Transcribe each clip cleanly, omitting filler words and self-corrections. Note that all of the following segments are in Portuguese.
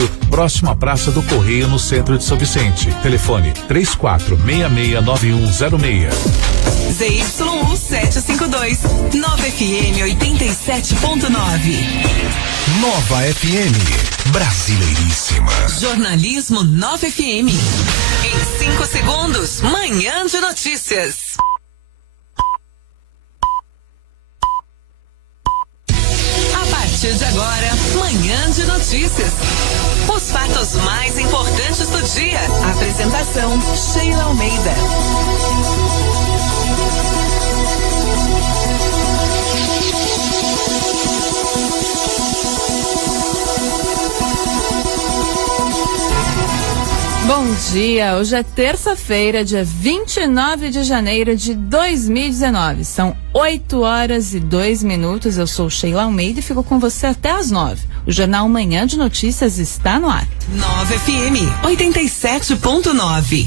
Azevedo, próximo à Praça do Correio, no centro de São Vicente. Telefone 34669106. ZYU 752, Nova FM 87.9. Nova FM, brasileiríssima. Jornalismo Nova FM. Em 5 segundos, Manhã de Notícias. A partir de agora, Manhã de Notícias. Os fatos mais importantes do dia. Apresentação, Sheila Almeida. Bom dia, hoje é terça-feira, dia 29 de janeiro de 2019. São 8h02. Eu sou Sheila Almeida e fico com você até às 9. O Jornal Manhã de Notícias está no ar. Nova FM 87.9.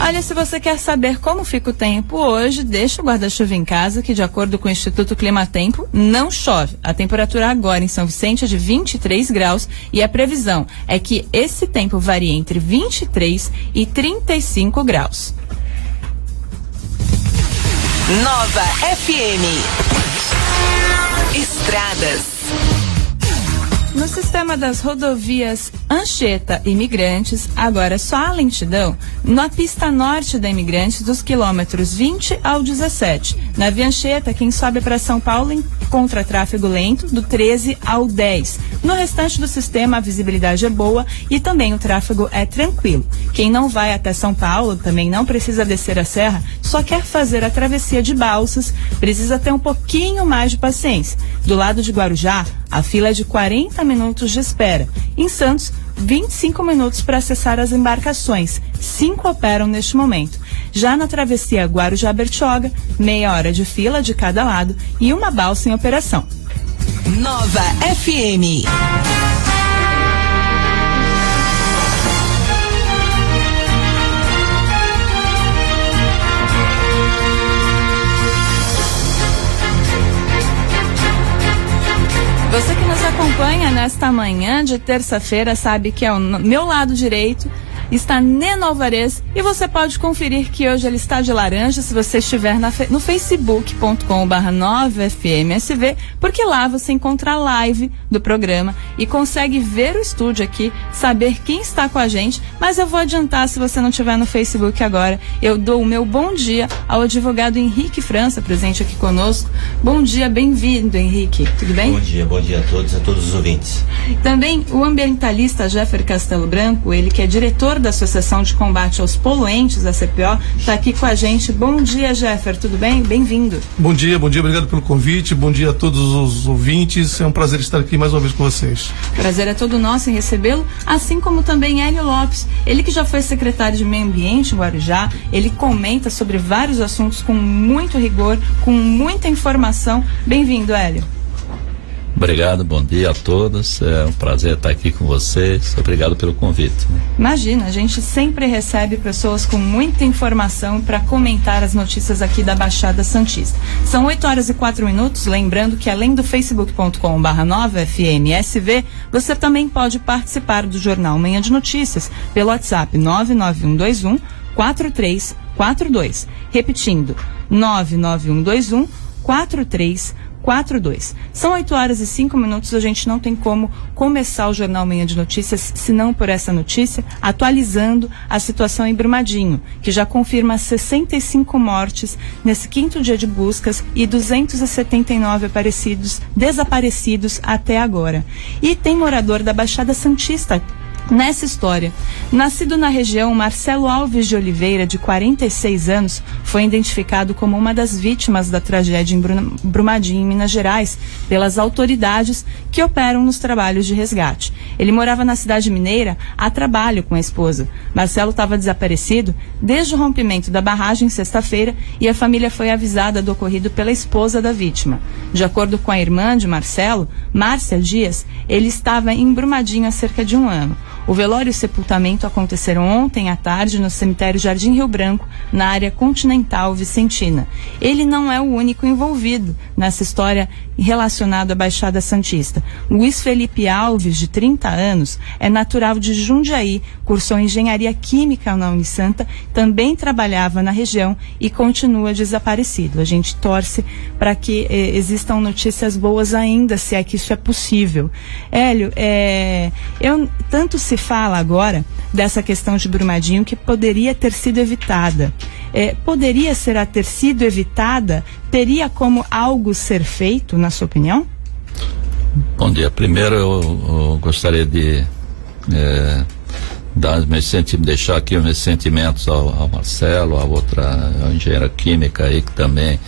Olha, se você quer saber como fica o tempo hoje, deixa o guarda-chuva em casa, que de acordo com o Instituto Climatempo, não chove. A temperatura agora em São Vicente é de 23 graus e a previsão é que esse tempo varie entre 23 e 35 graus. Nova FM. Estradas. No sistema das rodovias Anchieta e Imigrantes, agora só há lentidão na pista norte da Imigrantes dos quilômetros 20 ao 17. Na via Anchieta, quem sobe para São Paulo encontra tráfego lento do 13 ao 10. No restante do sistema, a visibilidade é boa e também o tráfego é tranquilo. Quem não vai até São Paulo também não precisa descer a serra, só quer fazer a travessia de Balsas, precisa ter um pouquinho mais de paciência. Do lado de Guarujá, a fila é de 40 minutos de espera. Em Santos, 25 minutos para acessar as embarcações. 5 operam neste momento. Já na travessia Guarujá-Bertioga, meia hora de fila de cada lado e uma balsa em operação. Nova FM. Você que nos acompanha nesta manhã de terça-feira sabe que ao meu lado direito está Neno Alvarez e você pode conferir que hoje ele está de laranja se você estiver no facebook.com/novafmsv, porque lá você encontra a live do programa e consegue ver o estúdio aqui, saber quem está com a gente, mas eu vou adiantar, se você não estiver no Facebook agora, eu dou o meu bom dia ao advogado Henrique França, presente aqui conosco. Bom dia, bem-vindo, Henrique. Tudo bem? Bom dia a todos os ouvintes. Também o ambientalista Jeffer Castelo Branco, ele que é diretor da Associação de Combate aos Poluentes, a CPO, está aqui com a gente. Bom dia, Jeffer, tudo bem? Bem-vindo. Bom dia, obrigado pelo convite, bom dia a todos os ouvintes, é um prazer estar aqui mais uma vez com vocês. Prazer é todo nosso em recebê-lo, assim como também Hélio Lopes, ele que já foi secretário de Meio Ambiente em Guarujá, ele comenta sobre vários assuntos com muito rigor, com muita informação. Bem-vindo, Hélio. Obrigado, bom dia a todos, é um prazer estar aqui com vocês, obrigado pelo convite. Imagina, a gente sempre recebe pessoas com muita informação para comentar as notícias aqui da Baixada Santista. São 8h04, lembrando que além do facebook.com/novafmsv, você também pode participar do Jornal Manhã de Notícias pelo WhatsApp 99121 4342. Repetindo, 99121 4342. São 8h05, a gente não tem como começar o Jornal Manhã de Notícias senão por essa notícia, atualizando a situação em Brumadinho, que já confirma 65 mortes nesse 5º dia de buscas e 279 desaparecidos até agora. E tem morador da Baixada Santista nessa história. Nascido na região, Marcelo Alves de Oliveira, de 46 anos, foi identificado como uma das vítimas da tragédia em Brumadinho, em Minas Gerais, pelas autoridades que operam nos trabalhos de resgate. Ele morava na cidade mineira a trabalho com a esposa. Marcelo estava desaparecido desde o rompimento da barragem sexta-feira e a família foi avisada do ocorrido pela esposa da vítima. De acordo com a irmã de Marcelo, Márcia Dias, ele estava em Brumadinho há cerca de um ano. O velório e o sepultamento aconteceram ontem à tarde no cemitério Jardim Rio Branco, na área continental vicentina. Ele não é o único envolvido nessa história relacionado à Baixada Santista. Luiz Felipe Alves, de 30 anos, é natural de Jundiaí, cursou engenharia química na Unisanta, também trabalhava na região e continua desaparecido. A gente torce para que existam notícias boas ainda, se é que isso é possível. Hélio, tanto se fala agora dessa questão de Brumadinho que poderia ter sido evitada. Poderia ter sido evitada? Teria como algo ser feito, na sua opinião? Bom dia. Primeiro eu gostaria de deixar aqui os meus sentimentos ao Marcelo, a engenheira química aí que também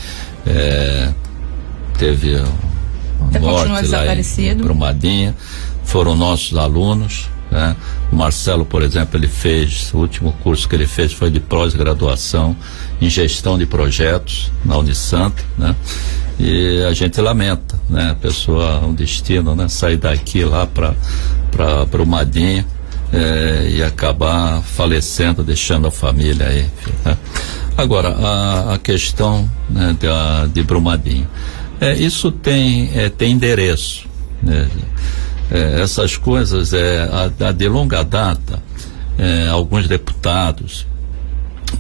teve a morte lá em Brumadinho. Foram nossos alunos, né? O Marcelo, por exemplo, o último curso que ele fez foi de pós-graduação em gestão de projetos na Unisanta, né? E a gente lamenta, né? A pessoa, um destino, né? Sair daqui lá para Brumadinho e acabar falecendo, deixando a família aí, né? Agora, a questão, né, de Brumadinho, isso tem endereço, né? Essas coisas de longa data, alguns deputados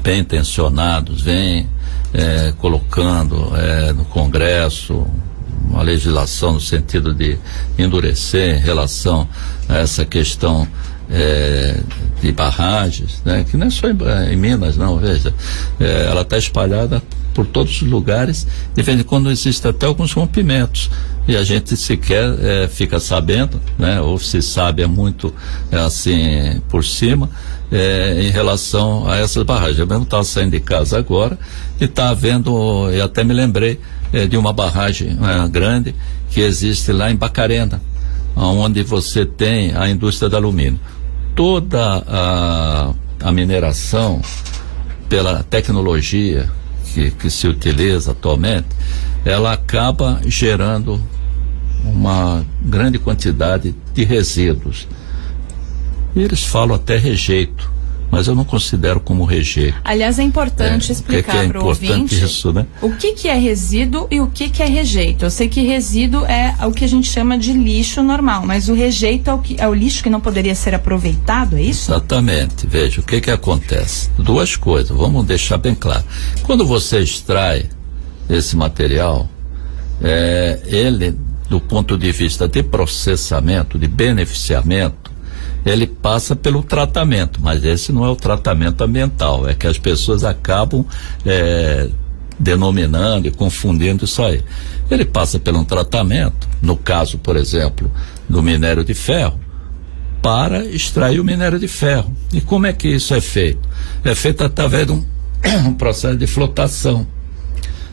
bem intencionados vêm colocando no Congresso uma legislação no sentido de endurecer em relação a essa questão de barragens, né? Que não é só em Minas, não, veja, ela está espalhada por todos os lugares, de vez em quando existem até alguns rompimentos e a gente sequer fica sabendo, né? Ou se sabe muito assim por cima, em relação a essas barragens. Eu mesmo estava saindo de casa agora e está havendo, e até me lembrei de uma barragem grande que existe lá em Bacarena, onde você tem a indústria do alumínio. Toda a mineração, pela tecnologia que se utiliza atualmente, ela acaba gerando uma grande quantidade de resíduos. Eles falam até rejeito, mas eu não considero como rejeito. Aliás, é importante explicar para o ouvinte isso, né? O que é resíduo e o que é rejeito. Eu sei que resíduo é o que a gente chama de lixo normal, mas o rejeito é o lixo que não poderia ser aproveitado, é isso? Exatamente. Veja, o que acontece? Duas coisas, vamos deixar bem claro. Quando você extrai esse material, ele, do ponto de vista de processamento, de beneficiamento, ele passa pelo tratamento, mas esse não é o tratamento ambiental, é que as pessoas acabam denominando e confundindo isso aí. Ele passa por um tratamento, no caso, por exemplo, do minério de ferro, para extrair o minério de ferro. E como é que isso é feito? É feito através de um processo de flotação,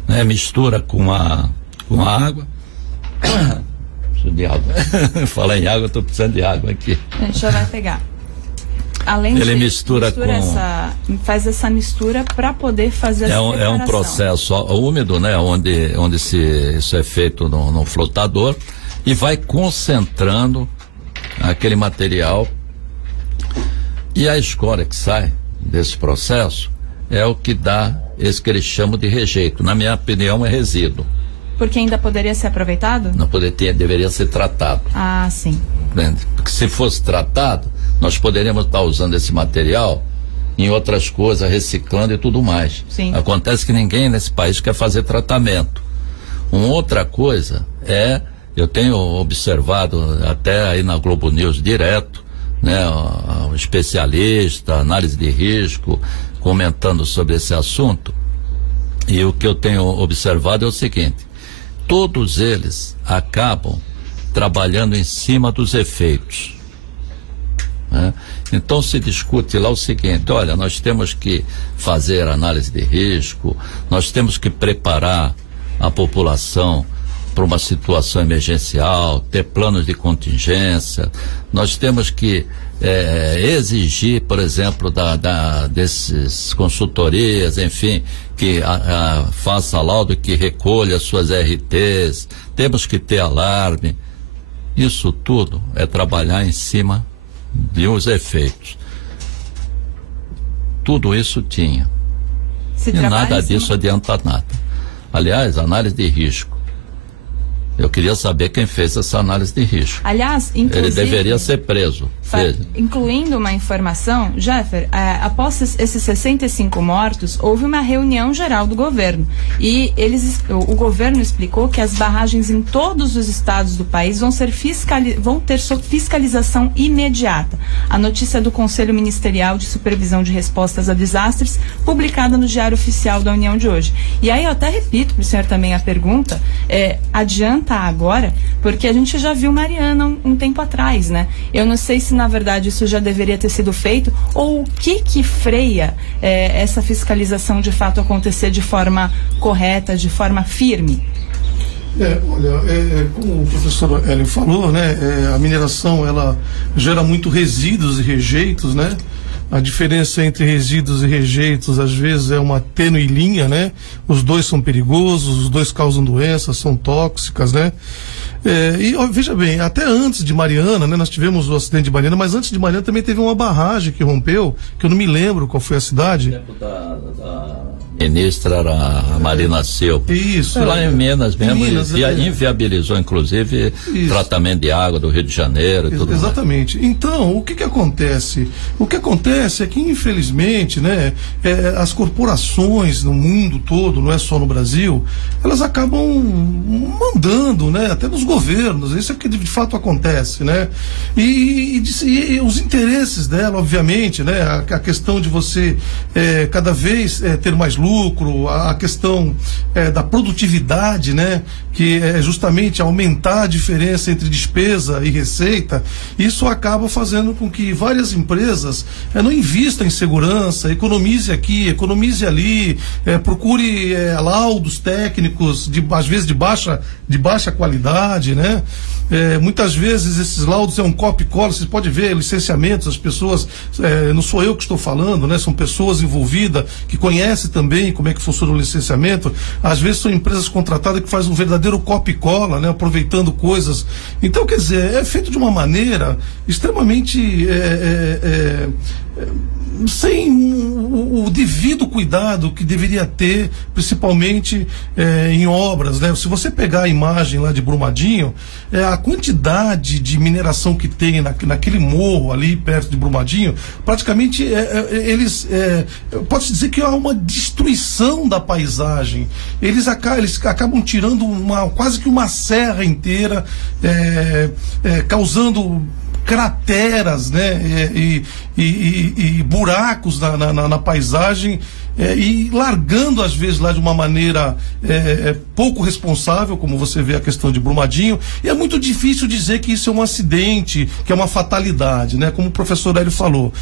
né? Mistura com a água. De água. Falar em água, eu estou precisando de água aqui. A gente já vai pegar. Além ele de faz essa mistura para poder fazer essa separação. É um processo úmido, né? Onde isso é feito no flotador e vai concentrando aquele material, e a escória que sai desse processo é o que dá esse que eles chamam de rejeito. Na minha opinião, é resíduo. Porque ainda poderia ser aproveitado? Não deveria ser tratado. Ah, sim. Porque se fosse tratado, nós poderíamos estar usando esse material em outras coisas, reciclando e tudo mais. Sim. Acontece que ninguém nesse país quer fazer tratamento. Uma outra coisa eu tenho observado até aí na Globo News direto, né, um especialista, análise de risco, comentando sobre esse assunto, e o que eu tenho observado é o seguinte: todos eles acabam trabalhando em cima dos efeitos, né? Então se discute lá o seguinte: olha, nós temos que fazer análise de risco, nós temos que preparar a população para uma situação emergencial, ter planos de contingência, nós temos que exigir, por exemplo, desses consultorias, enfim, que faça laudo, que recolha suas RTs, temos que ter alarme. Isso tudo é trabalhar em cima de uns efeitos. Tudo isso tinha. E nada disso adianta nada. Aliás, análise de risco Eu queria saber quem fez essa análise de risco. Aliás, inclusive... Ele deveria ser preso. Incluindo uma informação, Jeffer, após esses 65 mortos, houve uma reunião geral do governo. E o governo explicou que as barragens em todos os estados do país vão ter fiscalização imediata. A notícia do Conselho Ministerial de Supervisão de Respostas a Desastres, publicada no Diário Oficial da União de hoje. E aí eu até repito para o senhor também a pergunta, adianta agora, porque a gente já viu Mariana um tempo atrás, né? Eu não sei se na verdade isso já deveria ter sido feito, ou o que freia essa fiscalização de fato acontecer de forma correta, de forma firme? Olha, como o professor Hélio falou, né? A mineração, ela gera muito resíduos e rejeitos, né? A diferença entre resíduos e rejeitos, às vezes, é uma tênue linha, né? Os dois são perigosos, os dois causam doenças, são tóxicas, né? E veja bem, até antes de Mariana, né? Nós tivemos o acidente de Mariana, mas antes de Mariana também teve uma barragem que rompeu, que eu não me lembro qual foi a cidade. O tempo da ministra era a Marina Silva. Isso. Lá em Minas mesmo, inviabilizou, inclusive, isso. Tratamento de água do Rio de Janeiro e tudo mais. Exatamente. Então, o que acontece? O que acontece é que, infelizmente, né, as corporações no mundo todo, não é só no Brasil, elas acabam mandando, né, até nos governos. Isso é o que de fato acontece, né? E os interesses dela, obviamente, né, a questão de você cada vez ter mais lucro, a questão da produtividade, né, que é justamente aumentar a diferença entre despesa e receita, isso acaba fazendo com que várias empresas não invistam em segurança, economize aqui, economize ali, procure laudos técnicos, às vezes de baixa qualidade, né? Muitas vezes esses laudos é um copia e cola, vocês podem ver licenciamentos, as pessoas, não sou eu que estou falando, né? São pessoas envolvidas que conhecem também como é que funciona o licenciamento. Às vezes são empresas contratadas que fazem um verdadeiro copia e cola, né? Aproveitando coisas. Então, quer dizer, é feito de uma maneira extremamente sem o devido cuidado que deveria ter, principalmente em obras, né? Se você pegar a imagem lá de Brumadinho, a quantidade de mineração que tem naquele morro ali perto de Brumadinho, praticamente pode-se dizer que há uma destruição da paisagem. Eles acabam tirando quase que uma serra inteira, causando crateras, né, e buracos na paisagem, e largando às vezes lá de uma maneira pouco responsável, como você vê a questão de Brumadinho, e é muito difícil dizer que isso é um acidente, que é uma fatalidade, né, como o professor Hélio falou.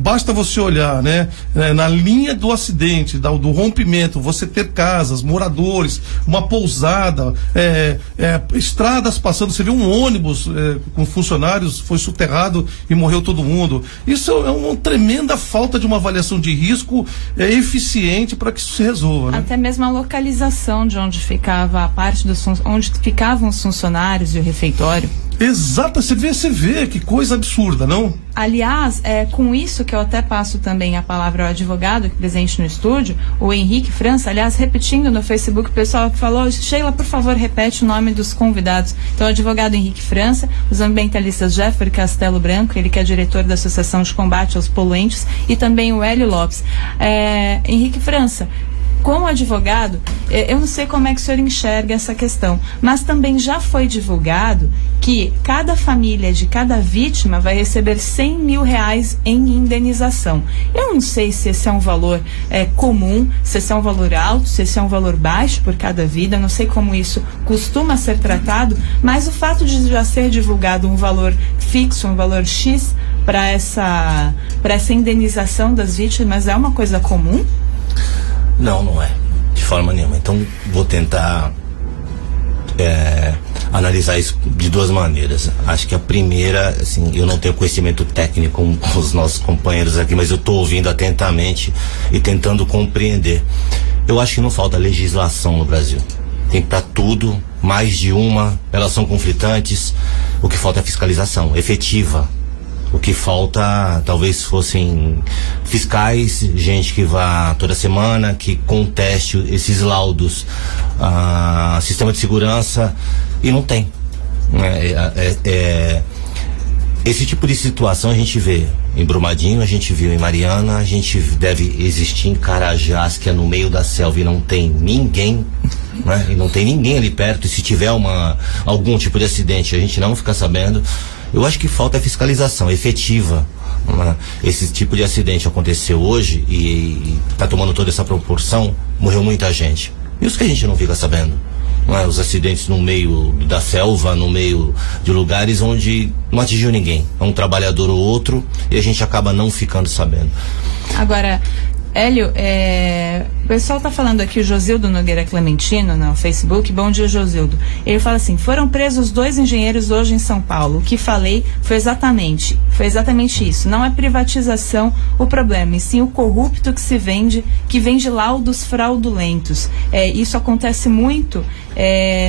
Basta você olhar, né, na linha do acidente, do rompimento, você ter casas, moradores, uma pousada, estradas passando, você vê um ônibus com funcionários, foi soterrado e morreu todo mundo. Isso é uma tremenda falta de uma avaliação de risco eficiente para que isso se resolva, né? Até mesmo a localização de onde ficava a parte onde ficavam os funcionários e o refeitório. Exato, você vê que coisa absurda, não? Aliás, com isso que eu até passo também a palavra ao advogado presente no estúdio, o Henrique França. Aliás, repetindo no Facebook, o pessoal falou: Sheila, por favor, repete o nome dos convidados. Então, o advogado Henrique França, os ambientalistas Jeffer Castelo Branco, ele que é diretor da Associação de Combate aos Poluentes, e também o Hélio Lopes. Henrique França, como advogado, eu não sei como é que o senhor enxerga essa questão, mas também já foi divulgado que cada família de cada vítima vai receber R$100 mil em indenização. Eu não sei se esse é um valor comum, se esse é um valor alto, se esse é um valor baixo por cada vida, não sei como isso costuma ser tratado, mas o fato de já ser divulgado um valor fixo, um valor X para essa indenização das vítimas é uma coisa comum? Não, não é, de forma nenhuma. Então, vou tentar analisar isso de duas maneiras. Acho que a primeira, assim, eu não tenho conhecimento técnico com os nossos companheiros aqui, mas eu estou ouvindo atentamente e tentando compreender. Eu acho que não falta legislação no Brasil. Tem para tudo, mais de uma, elas são conflitantes. O que falta é fiscalização efetiva. O que falta talvez fossem fiscais, gente que vá toda semana, que conteste esses laudos. sistema de segurança, e não tem. Esse tipo de situação a gente vê em Brumadinho, a gente viu em Mariana, a gente deve existir em Carajás, que é no meio da selva e não tem ninguém, né? E não tem ninguém ali perto, e se tiver algum tipo de acidente a gente não fica sabendo. Eu acho que falta fiscalização efetiva. Esse tipo de acidente aconteceu hoje e está tomando toda essa proporção, morreu muita gente. Isso que a gente não fica sabendo. Os acidentes no meio da selva, no meio de lugares onde não atingiu ninguém. É um trabalhador ou outro e a gente acaba não ficando sabendo. Agora, Hélio, o pessoal está falando aqui, o Josildo Nogueira Clementino, no Facebook. Bom dia, Josildo. Ele fala assim: foram presos 2 engenheiros hoje em São Paulo. O que falei foi exatamente isso. Não é privatização o problema, e sim o corrupto que vende laudos fraudulentos. Isso acontece muito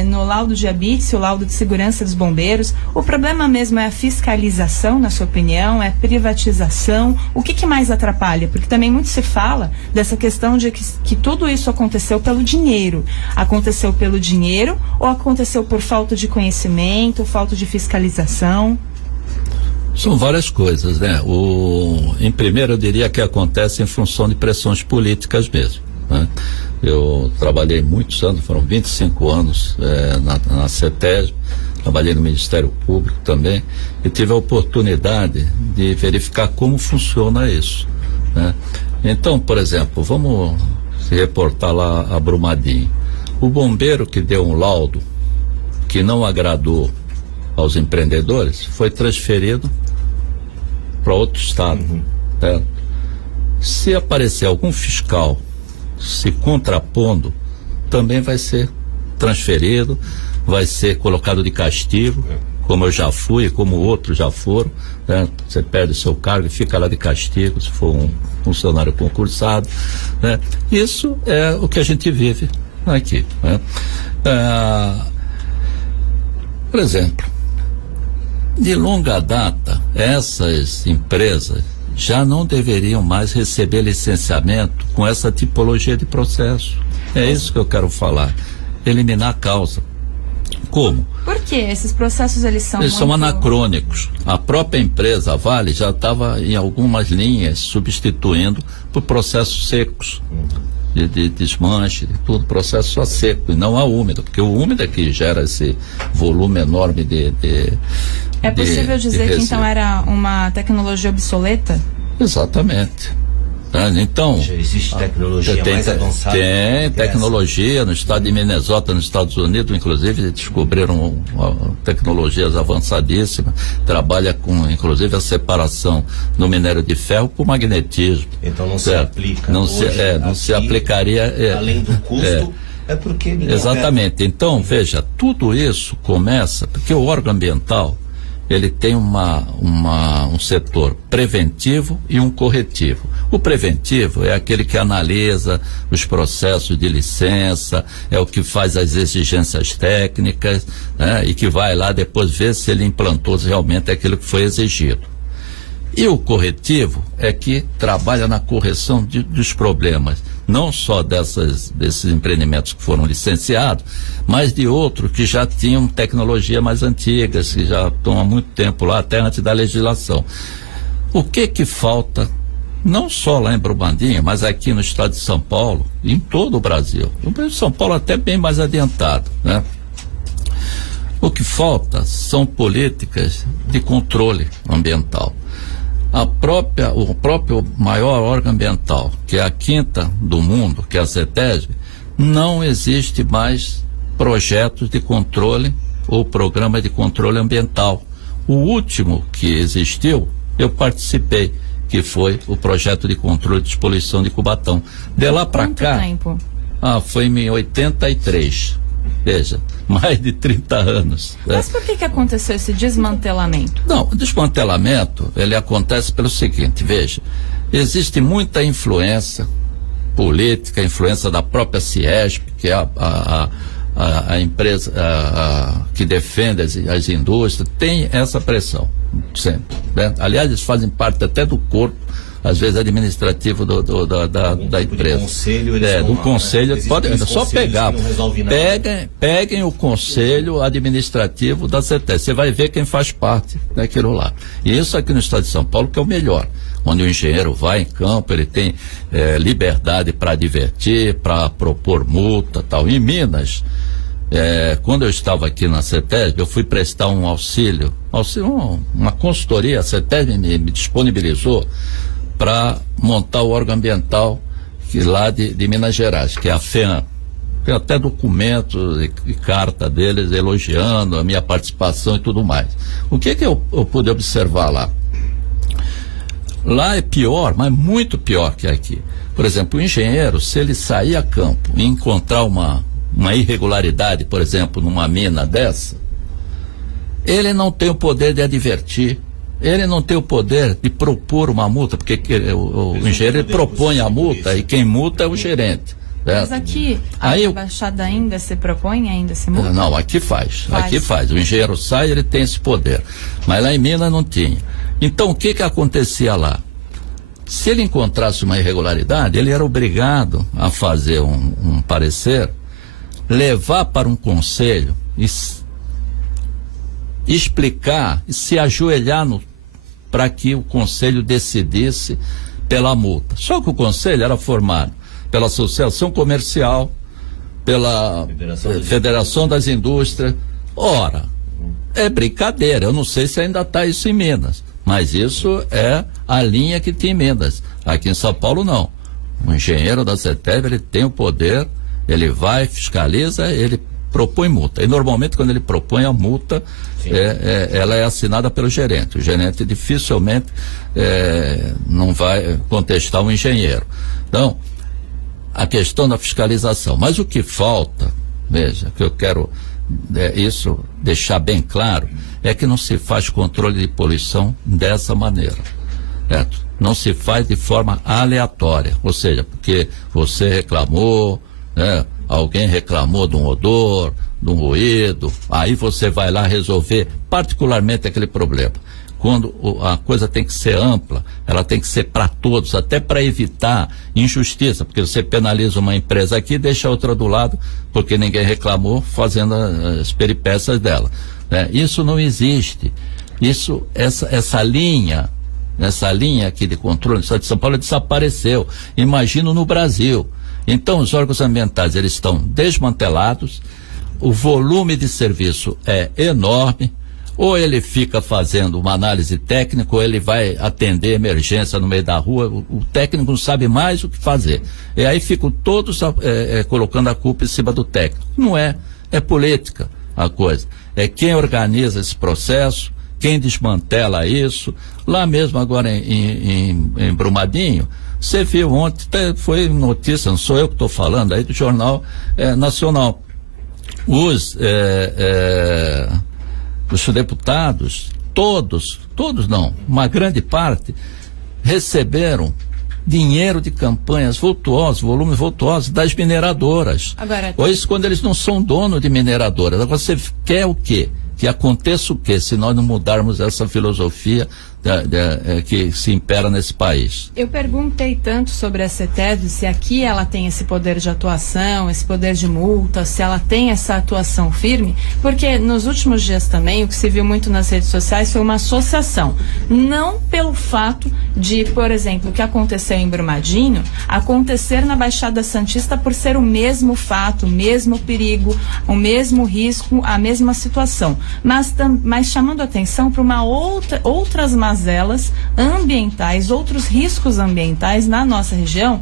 no laudo de habite, o laudo de segurança dos bombeiros. O problema mesmo é a fiscalização, na sua opinião? É privatização? O que mais atrapalha? Porque também muito se fala dessa questão de que tudo isso aconteceu pelo dinheiro. Aconteceu pelo dinheiro ou aconteceu por falta de conhecimento, falta de fiscalização? São várias coisas, né? Em primeiro, eu diria que acontece em função de pressões políticas mesmo, né? Eu trabalhei muitos anos, foram 25 anos na CETESB, trabalhei no Ministério Público também, e tive a oportunidade de verificar como funciona isso, né? Então, por exemplo, vamos se reportar lá a Brumadinho. O bombeiro que deu um laudo que não agradou aos empreendedores foi transferido para outro estado. Certo? Se aparecer algum fiscal se contrapondo, também vai ser transferido, vai ser colocado de castigo, como eu já fui, como outros já foram, né? Você perde o seu cargo e fica lá de castigo, se for um funcionário concursado, né? Isso é o que a gente vive aqui, né? Por exemplo, de longa data, essas empresas já não deveriam mais receber licenciamento com essa tipologia de processo. É isso que eu quero falar. Eliminar a causa. Como? Por quê? Esses processos eles são anacrônicos. A própria empresa, a Vale, já estava em algumas linhas substituindo por processos secos. De desmanche, de tudo, processo só seco e não a úmido, porque o úmido é que gera esse volume enorme É possível dizer que então era uma tecnologia obsoleta? Exatamente. Então, já existe tecnologia mais avançada? Tem tecnologia no estado de Minnesota, nos Estados Unidos, inclusive descobriram tecnologias avançadíssimas, trabalha com inclusive a separação do minério de ferro por magnetismo. Então não se aplica não hoje, não se aplicaria além do custo, porque exatamente. Então veja, tudo isso começa porque o órgão ambiental ele tem um setor preventivo e um corretivo. O preventivo é aquele que analisa os processos de licença, é o que faz as exigências técnicas, né? E que vai lá depois ver se ele implantou realmente aquilo que foi exigido. E o corretivo é que trabalha na correção dos problemas, não só desses empreendimentos que foram licenciados, mas de outros que já tinham tecnologia mais antigas, que já estão há muito tempo lá, até antes da legislação. O que falta, não só lá em Brumadinho, mas aqui no estado de São Paulo, e em todo o Brasil. O Brasil de São Paulo até bem mais adiantado, né? O que falta são políticas de controle ambiental. O próprio maior órgão ambiental, que é a quinta do mundo, que é a CETESB, não existe mais projetos de controle ou programa de controle ambiental. O último que existiu, eu participei, que foi o projeto de controle de poluição de Cubatão. De lá para cá, tempo? Foi em 83. Veja, mais de 30 anos. Mas por que aconteceu esse desmantelamento? Não, o desmantelamento, ele acontece pelo seguinte, veja, existe muita influência política, influência da própria Ciesp, que é a empresa que defende as indústrias, tem essa pressão, sempre, né? Aliás, eles fazem parte até do corpo às vezes administrativo da empresa. Do conselho, pode só pegar. Peguem o conselho administrativo da CETESB. Você vai ver quem faz parte daquilo lá. E isso aqui no estado de São Paulo que é o melhor. Onde o engenheiro vai em campo, ele tem liberdade para advertir, para propor multa, tal. Em Minas, quando eu estava aqui na CETESB, eu fui prestar um auxílio, uma consultoria. A CETESB me disponibilizou para montar o órgão ambiental lá de Minas Gerais, que é a FEAM. Tem até documentos e carta deles elogiando a minha participação e tudo mais. O que eu pude observar lá? Lá é pior, mas muito pior que aqui. Por exemplo, o engenheiro, se ele sair a campo e encontrar uma irregularidade, por exemplo, numa mina dessa, ele não tem o poder de advertir, ele não tem o poder de propor uma multa, porque o engenheiro propõe a multa e quem multa é o gerente. Mas aqui, a Baixada ainda se propõe, ainda se multa? Não, aqui faz. Aqui faz. O engenheiro sai, ele tem esse poder. Mas lá em Minas não tinha. Então, o que acontecia lá? Se ele encontrasse uma irregularidade, ele era obrigado a fazer um parecer, levar para um conselho e explicar e se ajoelhar para que o conselho decidisse pela multa. Só que o conselho era formado pela Associação Comercial, pela Federação das Indústrias. Ora, é brincadeira, eu não sei se ainda está isso em Minas, mas isso é a linha que tem em Minas. Aqui em São Paulo não. O engenheiro da CETESB, ele tem o poder, ele vai, fiscaliza, ele propõe multa. E normalmente quando ele propõe a multa, ela é assinada pelo gerente. O gerente dificilmente não vai contestar um engenheiro. Então, a questão da fiscalização. Mas o que falta, veja, que eu quero isso deixar bem claro, é que não se faz controle de poluição dessa maneira, certo? Não se faz de forma aleatória, ou seja, porque você reclamou, né? Alguém reclamou de um odor, de um ruído, aí você vai lá resolver particularmente aquele problema. Quando a coisa tem que ser ampla, ela tem que ser para todos, até para evitar injustiça, porque você penaliza uma empresa aqui e deixa outra do lado, porque ninguém reclamou, fazendo as peripécias dela, né? Isso não existe. Essa linha aqui de controle do Estado de São Paulo desapareceu. Imagino no Brasil. Então, os órgãos ambientais, eles estão desmantelados, o volume de serviço é enorme. Ou ele fica fazendo uma análise técnica, ou ele vai atender emergência no meio da rua, o técnico não sabe mais o que fazer. E aí ficam todos colocando a culpa em cima do técnico. Não é política a coisa. É quem organiza esse processo, quem desmantela isso. Lá mesmo agora em Brumadinho, você viu ontem, foi notícia, não sou eu que estou falando, aí do Jornal Nacional. Os deputados, todos não, uma grande parte, receberam dinheiro de campanhas vultuosos, volumes vultuosos das mineradoras. Agora, isso quando eles não são dono de mineradoras. Agora você quer o quê? Que aconteça o quê se nós não mudarmos essa filosofia que se impera nesse país? Eu perguntei tanto sobre a CETESB, se aqui ela tem esse poder de atuação, esse poder de multa, se ela tem essa atuação firme, porque nos últimos dias também o que se viu muito nas redes sociais foi uma associação, não pelo fato de, por exemplo, o que aconteceu em Brumadinho acontecer na Baixada Santista por ser o mesmo fato, o mesmo perigo, o mesmo risco, a mesma situação, mas chamando atenção para outras mazelas ambientais, outros riscos ambientais na nossa região,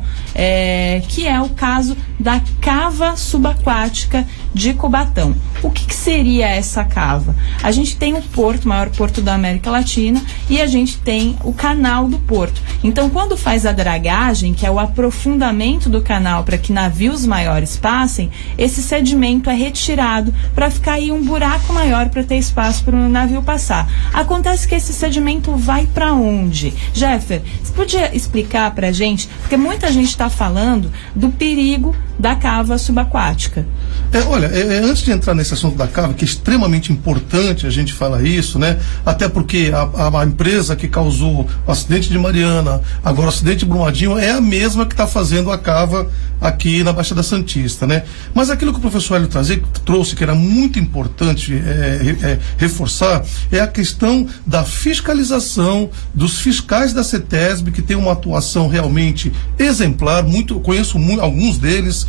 que é o caso da cava subaquática de Cubatão. O que seria essa cava? A gente tem o porto, o maior porto da América Latina, e a gente tem o canal do porto. Então, quando faz a dragagem, que é o aprofundamento do canal para que navios maiores passem, esse sedimento é retirado para ficar aí um buraco maior para ter espaço para o navio passar. Acontece que esse sedimento vai para onde? Jeffer, você podia explicar para a gente? Porque muita gente está falando do perigo da cava subaquática. Olha, antes de entrar nesse assunto da cava, que é extremamente importante a gente falar isso, né? Até porque a empresa que causou o acidente de Mariana, agora o acidente de Brumadinho, é a mesma que está fazendo a cava aqui na Baixada Santista, né? Mas aquilo que o professor Hélio trouxe, que era muito importante reforçar, é a questão da fiscalização dos fiscais da CETESB, que tem uma atuação realmente exemplar. Conheço alguns deles,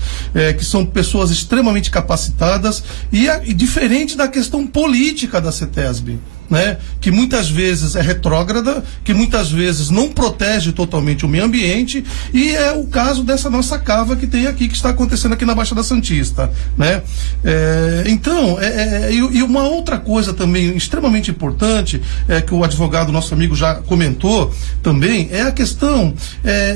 que são pessoas extremamente capacitadas e diferente da questão política da CETESB, né? Que muitas vezes é retrógrada, que muitas vezes não protege totalmente o meio ambiente, e é o caso dessa nossa cava que tem aqui, que está acontecendo aqui na Baixada Santista, né? E uma outra coisa também extremamente importante, que o advogado, nosso amigo, já comentou também, é a questão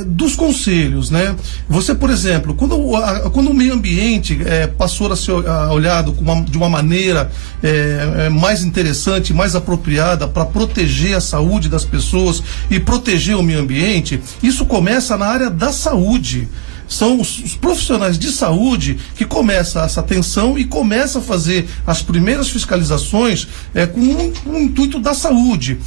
dos conselhos, né? Você, por exemplo, quando o meio ambiente passou a ser olhado de uma maneira mais interessante, mais apropriada para proteger a saúde das pessoas e proteger o meio ambiente, isso começa na área da saúde. São os profissionais de saúde que começam essa atenção e começam a fazer as primeiras fiscalizações com o intuito da saúde.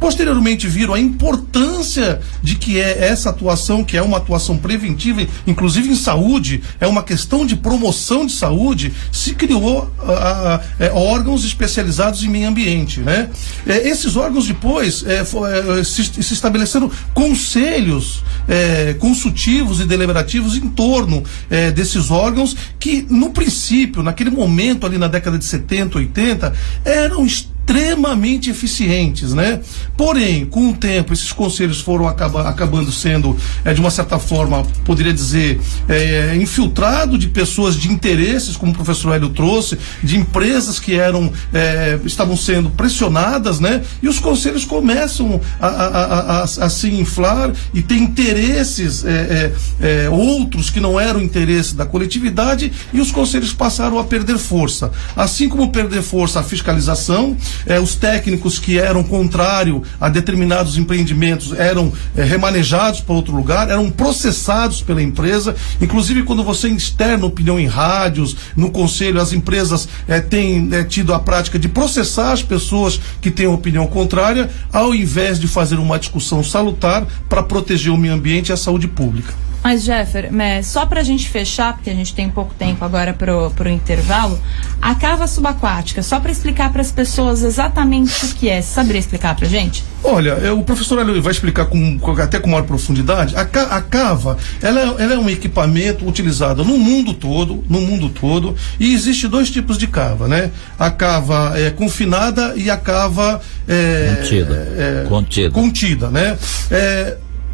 Posteriormente viram a importância de que essa atuação, que é uma atuação preventiva, inclusive em saúde, é uma questão de promoção de saúde, se criou órgãos especializados em meio ambiente, né? Esses órgãos depois se estabeleceram conselhos consultivos e deliberativos em torno desses órgãos que, no princípio, naquele momento ali na década de 70, 80, eram extremamente eficientes, né? Porém, com o tempo, esses conselhos foram acabando sendo, de uma certa forma, poderia dizer, infiltrado de pessoas de interesses, como o professor Hélio trouxe, de empresas que estavam sendo pressionadas, né? E os conselhos começam a se inflar e ter interesses outros que não eram interesse da coletividade, e os conselhos passaram a perder força. Assim como perder força a fiscalização, os técnicos que eram contrários a determinados empreendimentos eram remanejados para outro lugar, eram processados pela empresa. Inclusive, quando você externa opinião em rádios, no conselho, as empresas têm tido a prática de processar as pessoas que têm opinião contrária, ao invés de fazer uma discussão salutar para proteger o meio ambiente e a saúde pública. Mas, Jeffer, só para a gente fechar, porque a gente tem pouco tempo agora pro intervalo, a cava subaquática, só para explicar para as pessoas exatamente o que é, você saberia explicar para a gente? Olha, o professor Hélio vai explicar até com maior profundidade. A cava, ela é um equipamento utilizado no mundo todo, e existe dois tipos de cava, né? A cava confinada e a cava contida, né?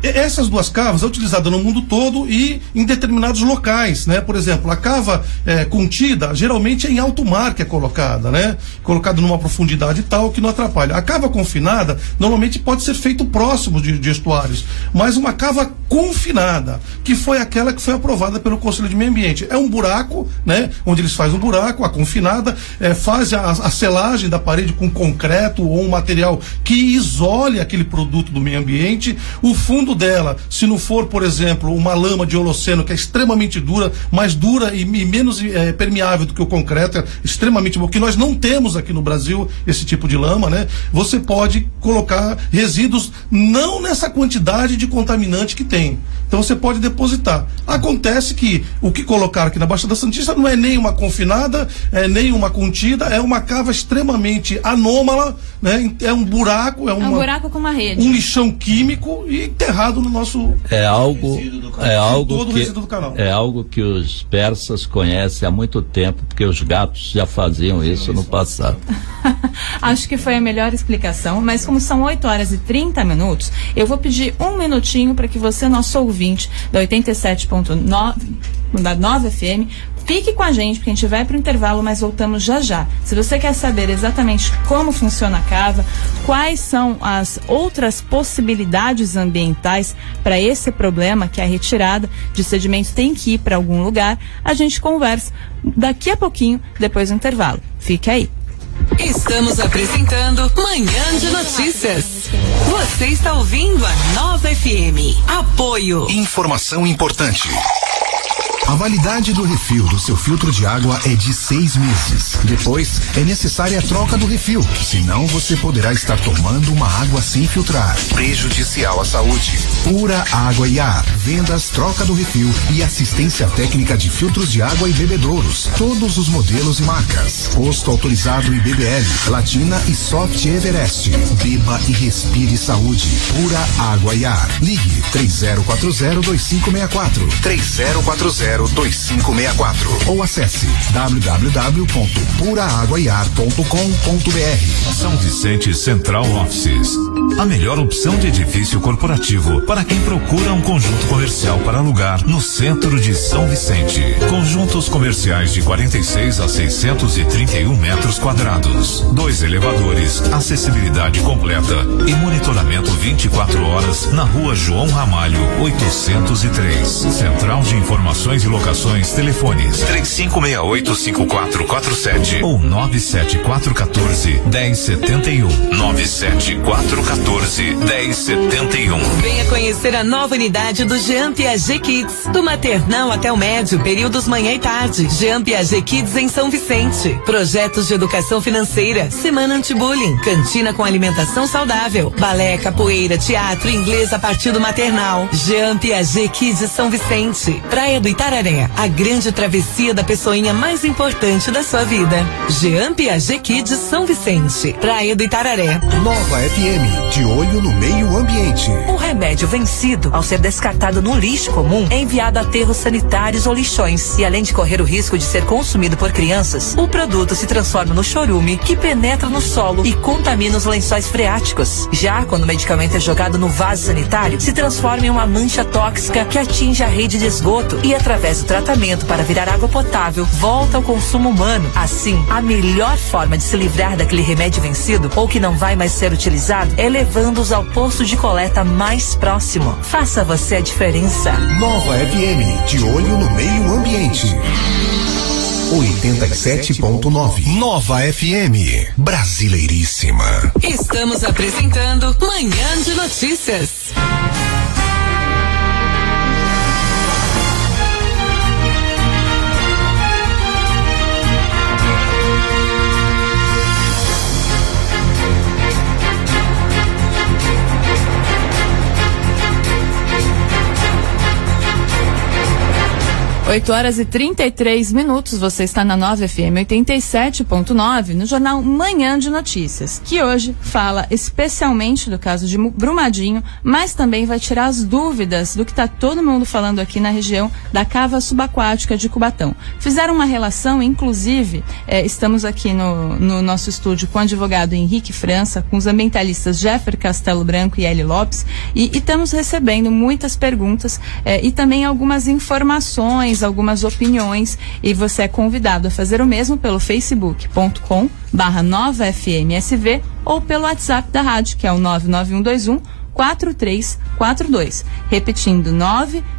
Essas duas cavas são utilizadas no mundo todo e em determinados locais, né? Por exemplo, a cava contida geralmente é em alto mar que é colocada, né? Colocada numa profundidade tal que não atrapalha. A cava confinada normalmente pode ser feito próximo de estuários, mas uma cava confinada, que foi aquela que foi aprovada pelo Conselho de Meio Ambiente, é um buraco, né? Onde eles fazem um buraco, a confinada faz a selagem da parede com concreto ou um material que isole aquele produto do meio ambiente. O fundo dela, se não for, por exemplo, uma lama de holoceno, que é extremamente dura, mais dura e menos permeável do que o concreto, é extremamente bom, que nós não temos aqui no Brasil esse tipo de lama, né? Você pode colocar resíduos não nessa quantidade de contaminante que tem. Então você pode depositar. Acontece que o que colocaram aqui na Baixada Santista não é nem uma confinada, nem uma contida, é uma cava extremamente anômala, né? É um buraco, um buraco com uma rede, um lixão químico e enterrado no nosso algo que os persas conhecem há muito tempo, porque os gatos já faziam isso no passado. Acho que foi a melhor explicação, mas como são 8h30, eu vou pedir um minutinho para que você, nosso ouvinte da 87.9 da 9 FM, fique com a gente, porque a gente vai para o intervalo, mas voltamos já já. Se você quer saber exatamente como funciona a cava, quais são as outras possibilidades ambientais para esse problema, que é a retirada de sedimentos tem que ir para algum lugar, a gente conversa daqui a pouquinho, depois do intervalo. Fique aí. Estamos apresentando Manhã de Notícias. Você está ouvindo a 9 FM. Apoio. Informação importante. A validade do refil do seu filtro de água é de 6 meses. Depois, é necessária a troca do refil, senão você poderá estar tomando uma água sem filtrar, prejudicial à saúde. Pura Água e Ar. Vendas, troca do refil e assistência técnica de filtros de água e bebedouros. Todos os modelos e marcas. Posto autorizado IBBL, Platina e Soft Everest. Beba e respire saúde. Pura Água e Ar. Ligue 3040-2564. 3040-2564. Ou acesse www.puraaguaiar.com.br. São Vicente Central Offices. A melhor opção de edifício corporativo para quem procura um conjunto comercial para alugar no centro de São Vicente. Conjuntos comerciais de 46 a 631 metros quadrados. 2 elevadores, acessibilidade completa e monitoramento 24 horas na rua João Ramalho, 803. Central de Informações e Locações, telefones 3568-5447 ou 97414-1071. 97414-1071. Venha conhecer a nova unidade do Jean Piaget Kids. Do maternal até o médio, períodos manhã e tarde. Jean Piaget Kids em São Vicente. Projetos de educação financeira, semana anti-bullying, cantina com alimentação saudável, balé, capoeira, teatro, inglês a partir do maternal. Jean Piaget Kids São Vicente. Praia do Itararé, a grande travessia da pessoinha mais importante da sua vida. Jean Piaget Kids São Vicente. Praia do Itararé. Nova FM, de olho no meio ambiente. O remédio vencido, ao ser descartado no lixo comum, é enviado a aterros sanitários ou lixões. E além de correr o risco de ser consumido por crianças, o produto se transforma no chorume, que penetra no solo e contamina os lençóis freáticos. Já quando o medicamento é jogado no vaso sanitário, se transforma em uma mancha tóxica que atinge a rede de esgoto e, através do tratamento para virar água potável, volta ao consumo humano. Assim, a melhor forma de se livrar daquele remédio vencido ou que não vai mais ser utilizado é levando-os ao posto de coleta mais próximo. Faça você a diferença. Nova FM, de olho no meio ambiente. 87.9. Nova FM, brasileiríssima. Estamos apresentando Manhã de Notícias. Oito horas e 33 minutos, você está na Nova FM 87.9, no jornal Manhã de Notícias, que hoje fala especialmente do caso de Brumadinho, mas também vai tirar as dúvidas do que está todo mundo falando aqui na região da cava subaquática de Cubatão. Fizeram uma relação, inclusive, estamos aqui no nosso estúdio com o advogado Henrique França, com os ambientalistas Jeffer Castelo Branco e Eli Lopes, e estamos recebendo muitas perguntas e também algumas informações, algumas opiniões, e você é convidado a fazer o mesmo pelo facebook.com/NovaFMSV ou pelo WhatsApp da rádio, que é o 99121-4342. Repetindo,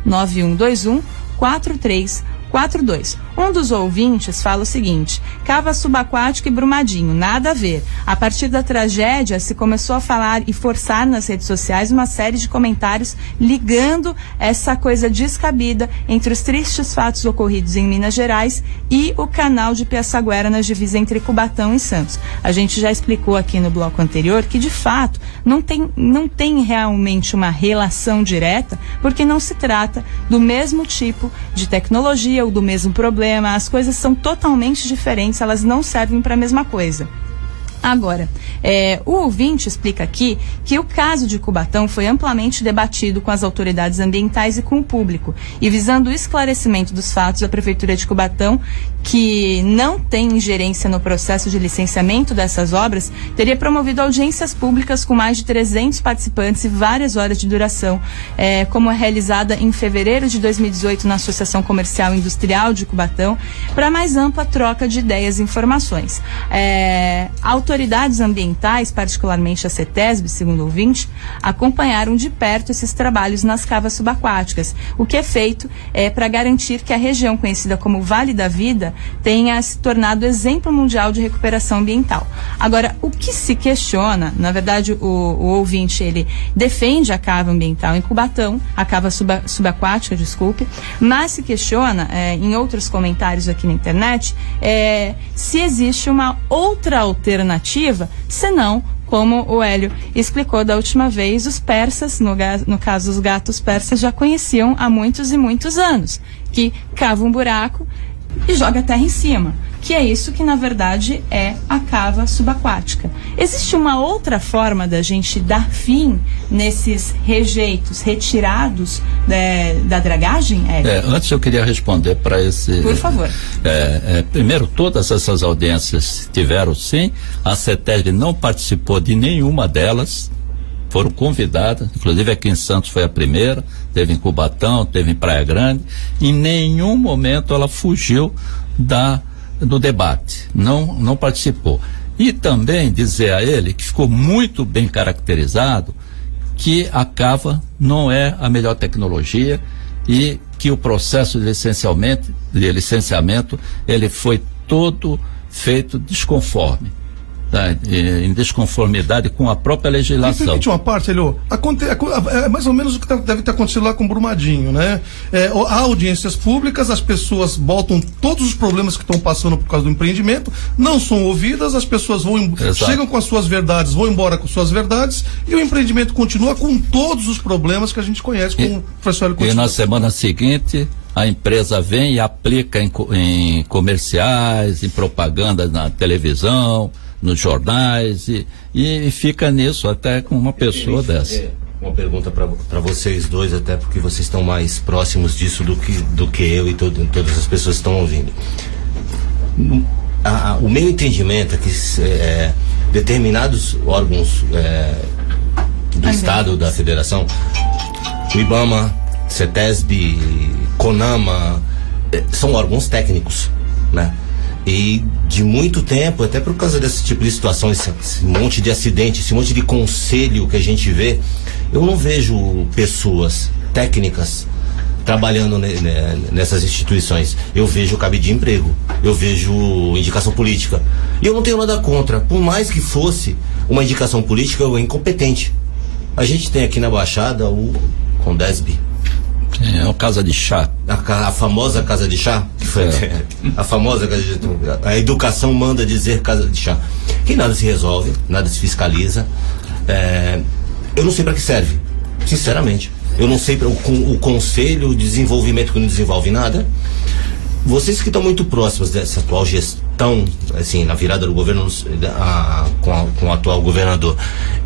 99121-4342. Um dos ouvintes fala o seguinte: cava subaquática e Brumadinho, nada a ver. A partir da tragédia se começou a falar e forçar nas redes sociais uma série de comentários ligando essa coisa descabida entre os tristes fatos ocorridos em Minas Gerais e o canal de Piaçaguera na divisa entre Cubatão e Santos. A gente já explicou aqui no bloco anterior que, de fato, não tem realmente uma relação direta, porque não se trata do mesmo tipo de tecnologia ou do mesmo problema. As coisas são totalmente diferentes, elas não servem para a mesma coisa. Agora, o ouvinte explica aqui que o caso de Cubatão foi amplamente debatido com as autoridades ambientais e com o público, e visando o esclarecimento dos fatos, a Prefeitura de Cubatão, que não tem ingerência no processo de licenciamento dessas obras, teria promovido audiências públicas com mais de 300 participantes e várias horas de duração, como é realizada em fevereiro de 2018 na Associação Comercial e Industrial de Cubatão, para mais ampla troca de ideias e informações. Autoridades ambientais, particularmente a CETESB, segundo o ouvinte, acompanharam de perto esses trabalhos nas cavas subaquáticas. O que é feito para garantir que a região conhecida como Vale da Vida tenha se tornado exemplo mundial de recuperação ambiental. Agora, o que se questiona, na verdade, o ouvinte, ele defende a cava ambiental em Cubatão, a cava subaquática, desculpe, mas se questiona, em outros comentários aqui na internet, se existe uma outra alternativa, senão, como o Hélio explicou da última vez, os persas, no caso os gatos persas, já conheciam há muitos e muitos anos, que cava um buraco e joga a terra em cima, que é isso que na verdade é a cava subaquática. Existe uma outra forma da gente dar fim nesses rejeitos retirados da dragagem, Hélio? Antes eu queria responder para esse... Por favor. Primeiro, todas essas audiências tiveram sim, a CETESB não participou de nenhuma delas, foram convidadas, inclusive aqui em Santos foi a primeira, teve em Cubatão, teve em Praia Grande, em nenhum momento ela fugiu do debate, não participou. E também dizer a ele que ficou muito bem caracterizado que a cava não é a melhor tecnologia e que o processo de licenciamento ele foi todo feito desconforme, tá? Em desconformidade com a própria legislação. Permite uma parte, Elio, é mais ou menos o que deve ter acontecido lá com Brumadinho, né? Há audiências públicas, as pessoas botam todos os problemas que estão passando por causa do empreendimento, não são ouvidas, as pessoas chegam com as suas verdades, vão embora com suas verdades, e o empreendimento continua com todos os problemas que a gente conhece, como o professor Hélio continua. E na semana seguinte, a empresa vem e aplica em comerciais, em propaganda na televisão, nos jornais e fica nisso até com uma pessoa dessa. Uma pergunta para vocês dois, até porque vocês estão mais próximos disso do que eu e todas as pessoas que estão ouvindo. O meu entendimento é que determinados órgãos do Estado, da Federação, o IBAMA, CETESB, CONAMA, são órgãos técnicos, né? E de muito tempo, até por causa desse tipo de situação, esse monte de acidente, esse monte de conselho que a gente vê, eu não vejo pessoas técnicas trabalhando nessas instituições. Eu vejo cabide de emprego, eu vejo indicação política. E eu não tenho nada contra, por mais que fosse uma indicação política, eu é incompetente. A gente tem aqui na Baixada o Condesb. É uma casa de chá. A famosa casa de chá, que foi a famosa casa de chá. A educação manda dizer casa de chá. Que nada se resolve, nada se fiscaliza. Eu não sei para que serve, sinceramente. Eu não sei o conselho, o desenvolvimento que não desenvolve nada. Vocês que estão muito próximos dessa atual gestão, assim, na virada do governo com o atual governador,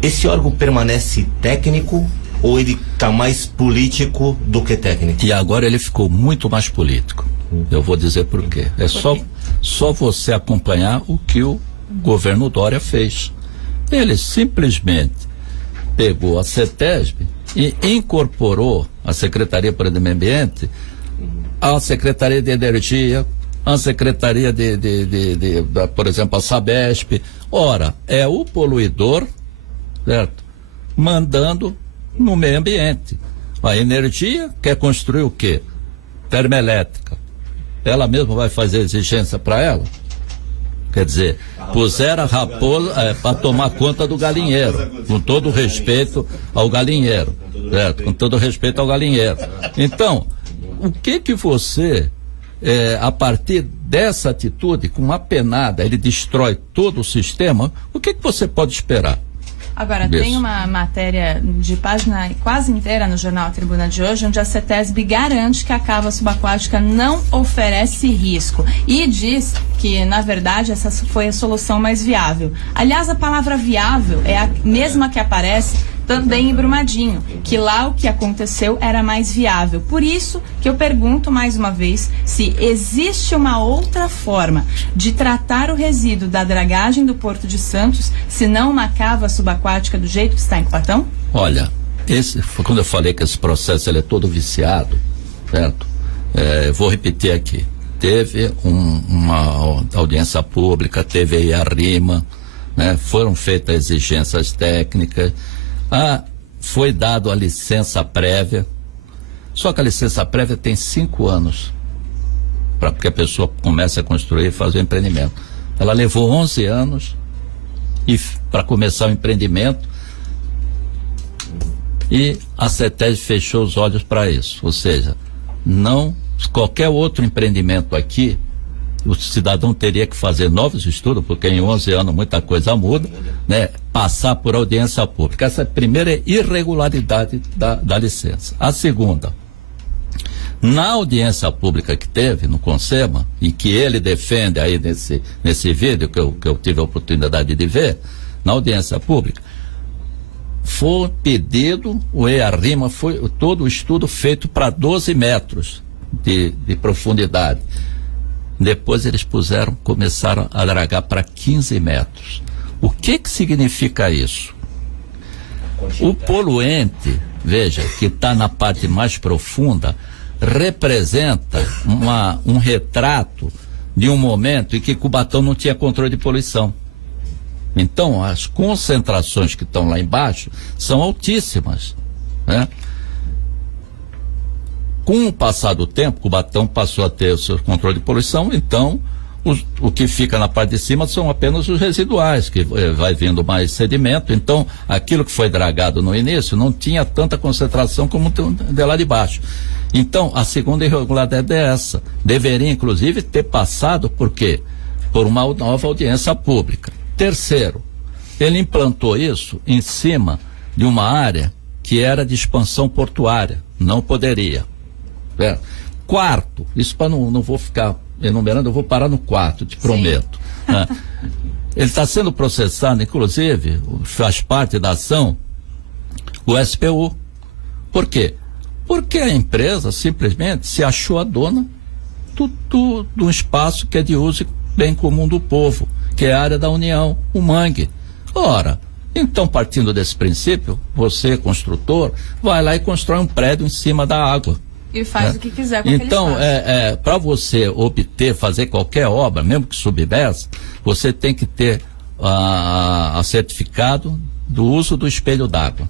esse órgão permanece técnico ou ele está mais político do que técnico? E agora ele ficou muito mais político. Eu vou dizer por quê. É só você acompanhar o que o governo Dória fez. Ele simplesmente pegou a CETESB e incorporou a Secretaria para o Meio Ambiente, a Secretaria de Energia, a Secretaria por exemplo, a Sabesp. Ora, é o poluidor, certo? Mandando no meio ambiente. A energia quer construir o quê? Termoelétrica. Ela mesma vai fazer exigência para ela? Quer dizer, puseram a raposa para tomar conta do galinheiro, com todo respeito ao galinheiro, certo? Com todo respeito ao galinheiro. Então, o que você, a partir dessa atitude, com uma penada, ele destrói todo o sistema, o que você pode esperar? Agora, tem uma matéria de página quase inteira no jornal A Tribuna de hoje, onde a CETESB garante que a cava subaquática não oferece risco e diz que, na verdade, essa foi a solução mais viável. Aliás, a palavra viável é a mesma que aparece também em Brumadinho, que lá o que aconteceu era mais viável. Por isso que eu pergunto mais uma vez se existe uma outra forma de tratar o resíduo da dragagem do Porto de Santos, se não uma cava subaquática do jeito que está em Cubatão? Olha, quando eu falei que esse processo ele é todo viciado, certo? Eu vou repetir aqui. Teve uma audiência pública, teve aí a RIMA, né? Foram feitas exigências técnicas, foi dado a licença prévia, só que a licença prévia tem 5 anos. para que a pessoa comece a construir e fazer o empreendimento. Ela levou 11 anos para começar o empreendimento e a CETESB fechou os olhos para isso. Ou seja, qualquer outro empreendimento aqui, o cidadão teria que fazer novos estudos, porque em 11 anos muita coisa muda, né? Passar por audiência pública. Essa primeira é irregularidade da licença. A segunda, na audiência pública que teve no CONSEMA, e que ele defende aí nesse vídeo que eu tive a oportunidade de ver, na audiência pública, foi pedido, o EARIMA, foi todo o estudo feito para 12 metros de profundidade. Depois eles começaram a dragar para 15 metros. O que significa isso? O poluente, veja, que está na parte mais profunda, representa um retrato de um momento em que Cubatão não tinha controle de poluição. Então, as concentrações que estão lá embaixo são altíssimas, né? Com o passar do tempo, Cubatão passou a ter o seu controle de poluição, então o que fica na parte de cima são apenas os residuais, que vai vindo mais sedimento. Então, aquilo que foi dragado no início não tinha tanta concentração como de lá de baixo. Então, a segunda irregularidade é essa. Deveria, inclusive, ter passado, por quê? Por uma nova audiência pública. Terceiro, ele implantou isso em cima de uma área que era de expansão portuária. Não poderia. Quarto, isso para não vou ficar enumerando, eu vou parar no quarto, te prometo. Né? Ele está sendo processado, inclusive, faz parte da ação, o SPU. Por quê? Porque a empresa simplesmente se achou a dona do espaço que é de uso bem comum do povo, que é a área da União, o mangue. Ora, então, partindo desse princípio, você, construtor, vai lá e constrói um prédio em cima da água. E faz o que quiser com aquele espaço. Então, para você fazer qualquer obra, mesmo que submersa, você tem que ter a certificado do uso do espelho d'água.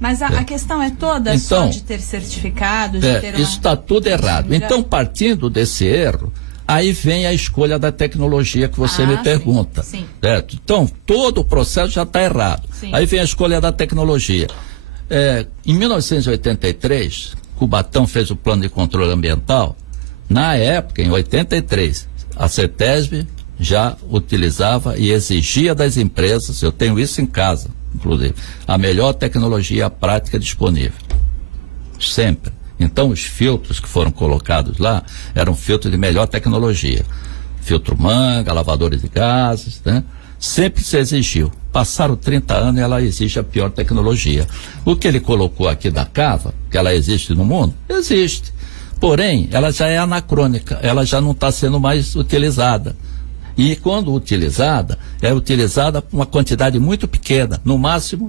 Mas a questão é toda só de ter certificado, de ter isso está tudo errado. Então, partindo desse erro, aí vem a escolha da tecnologia que você me pergunta. Sim. Certo? Então, todo o processo já está errado. Sim. Aí vem a escolha da tecnologia. Em 1983, Cubatão fez o plano de controle ambiental. Na época, em 83, a CETESB já utilizava e exigia das empresas, eu tenho isso em casa, inclusive, a melhor tecnologia prática disponível. Sempre. Então, os filtros que foram colocados lá eram filtros de melhor tecnologia. Filtro manga, lavadores de gases, né? Sempre se exigiu. Passaram 30 anos e ela exige a pior tecnologia. O que ele colocou aqui da cava, que ela existe no mundo, existe. Porém, ela já é anacrônica, ela já não está sendo mais utilizada. E quando utilizada, é utilizada uma quantidade muito pequena, no máximo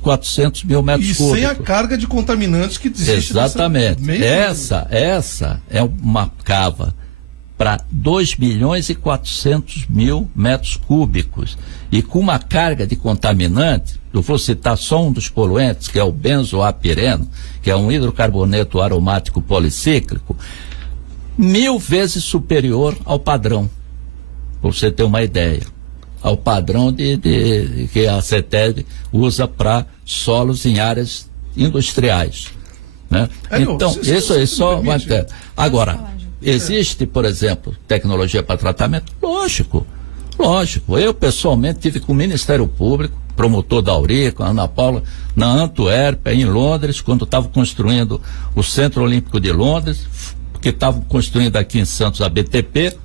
400 mil metros cúbicos. E sem a carga de contaminantes que existe. Exatamente. Essa é uma cava para 2.400.000 metros cúbicos e com uma carga de contaminante, eu vou citar só um dos poluentes, que é o benzoapireno, que é um hidrocarboneto aromático policíclico, 1000 vezes superior ao padrão, para você ter uma ideia, ao padrão que a CETESB usa para solos em áreas industriais, né? Então, isso aí só... Agora, existe, por exemplo, tecnologia para tratamento? Lógico. Eu pessoalmente tive com o Ministério Público, promotor da Auri, com a Ana Paula, na Antuérpia, em Londres, quando estava construindo o Centro Olímpico de Londres, porque estavam construindo aqui em Santos a BTP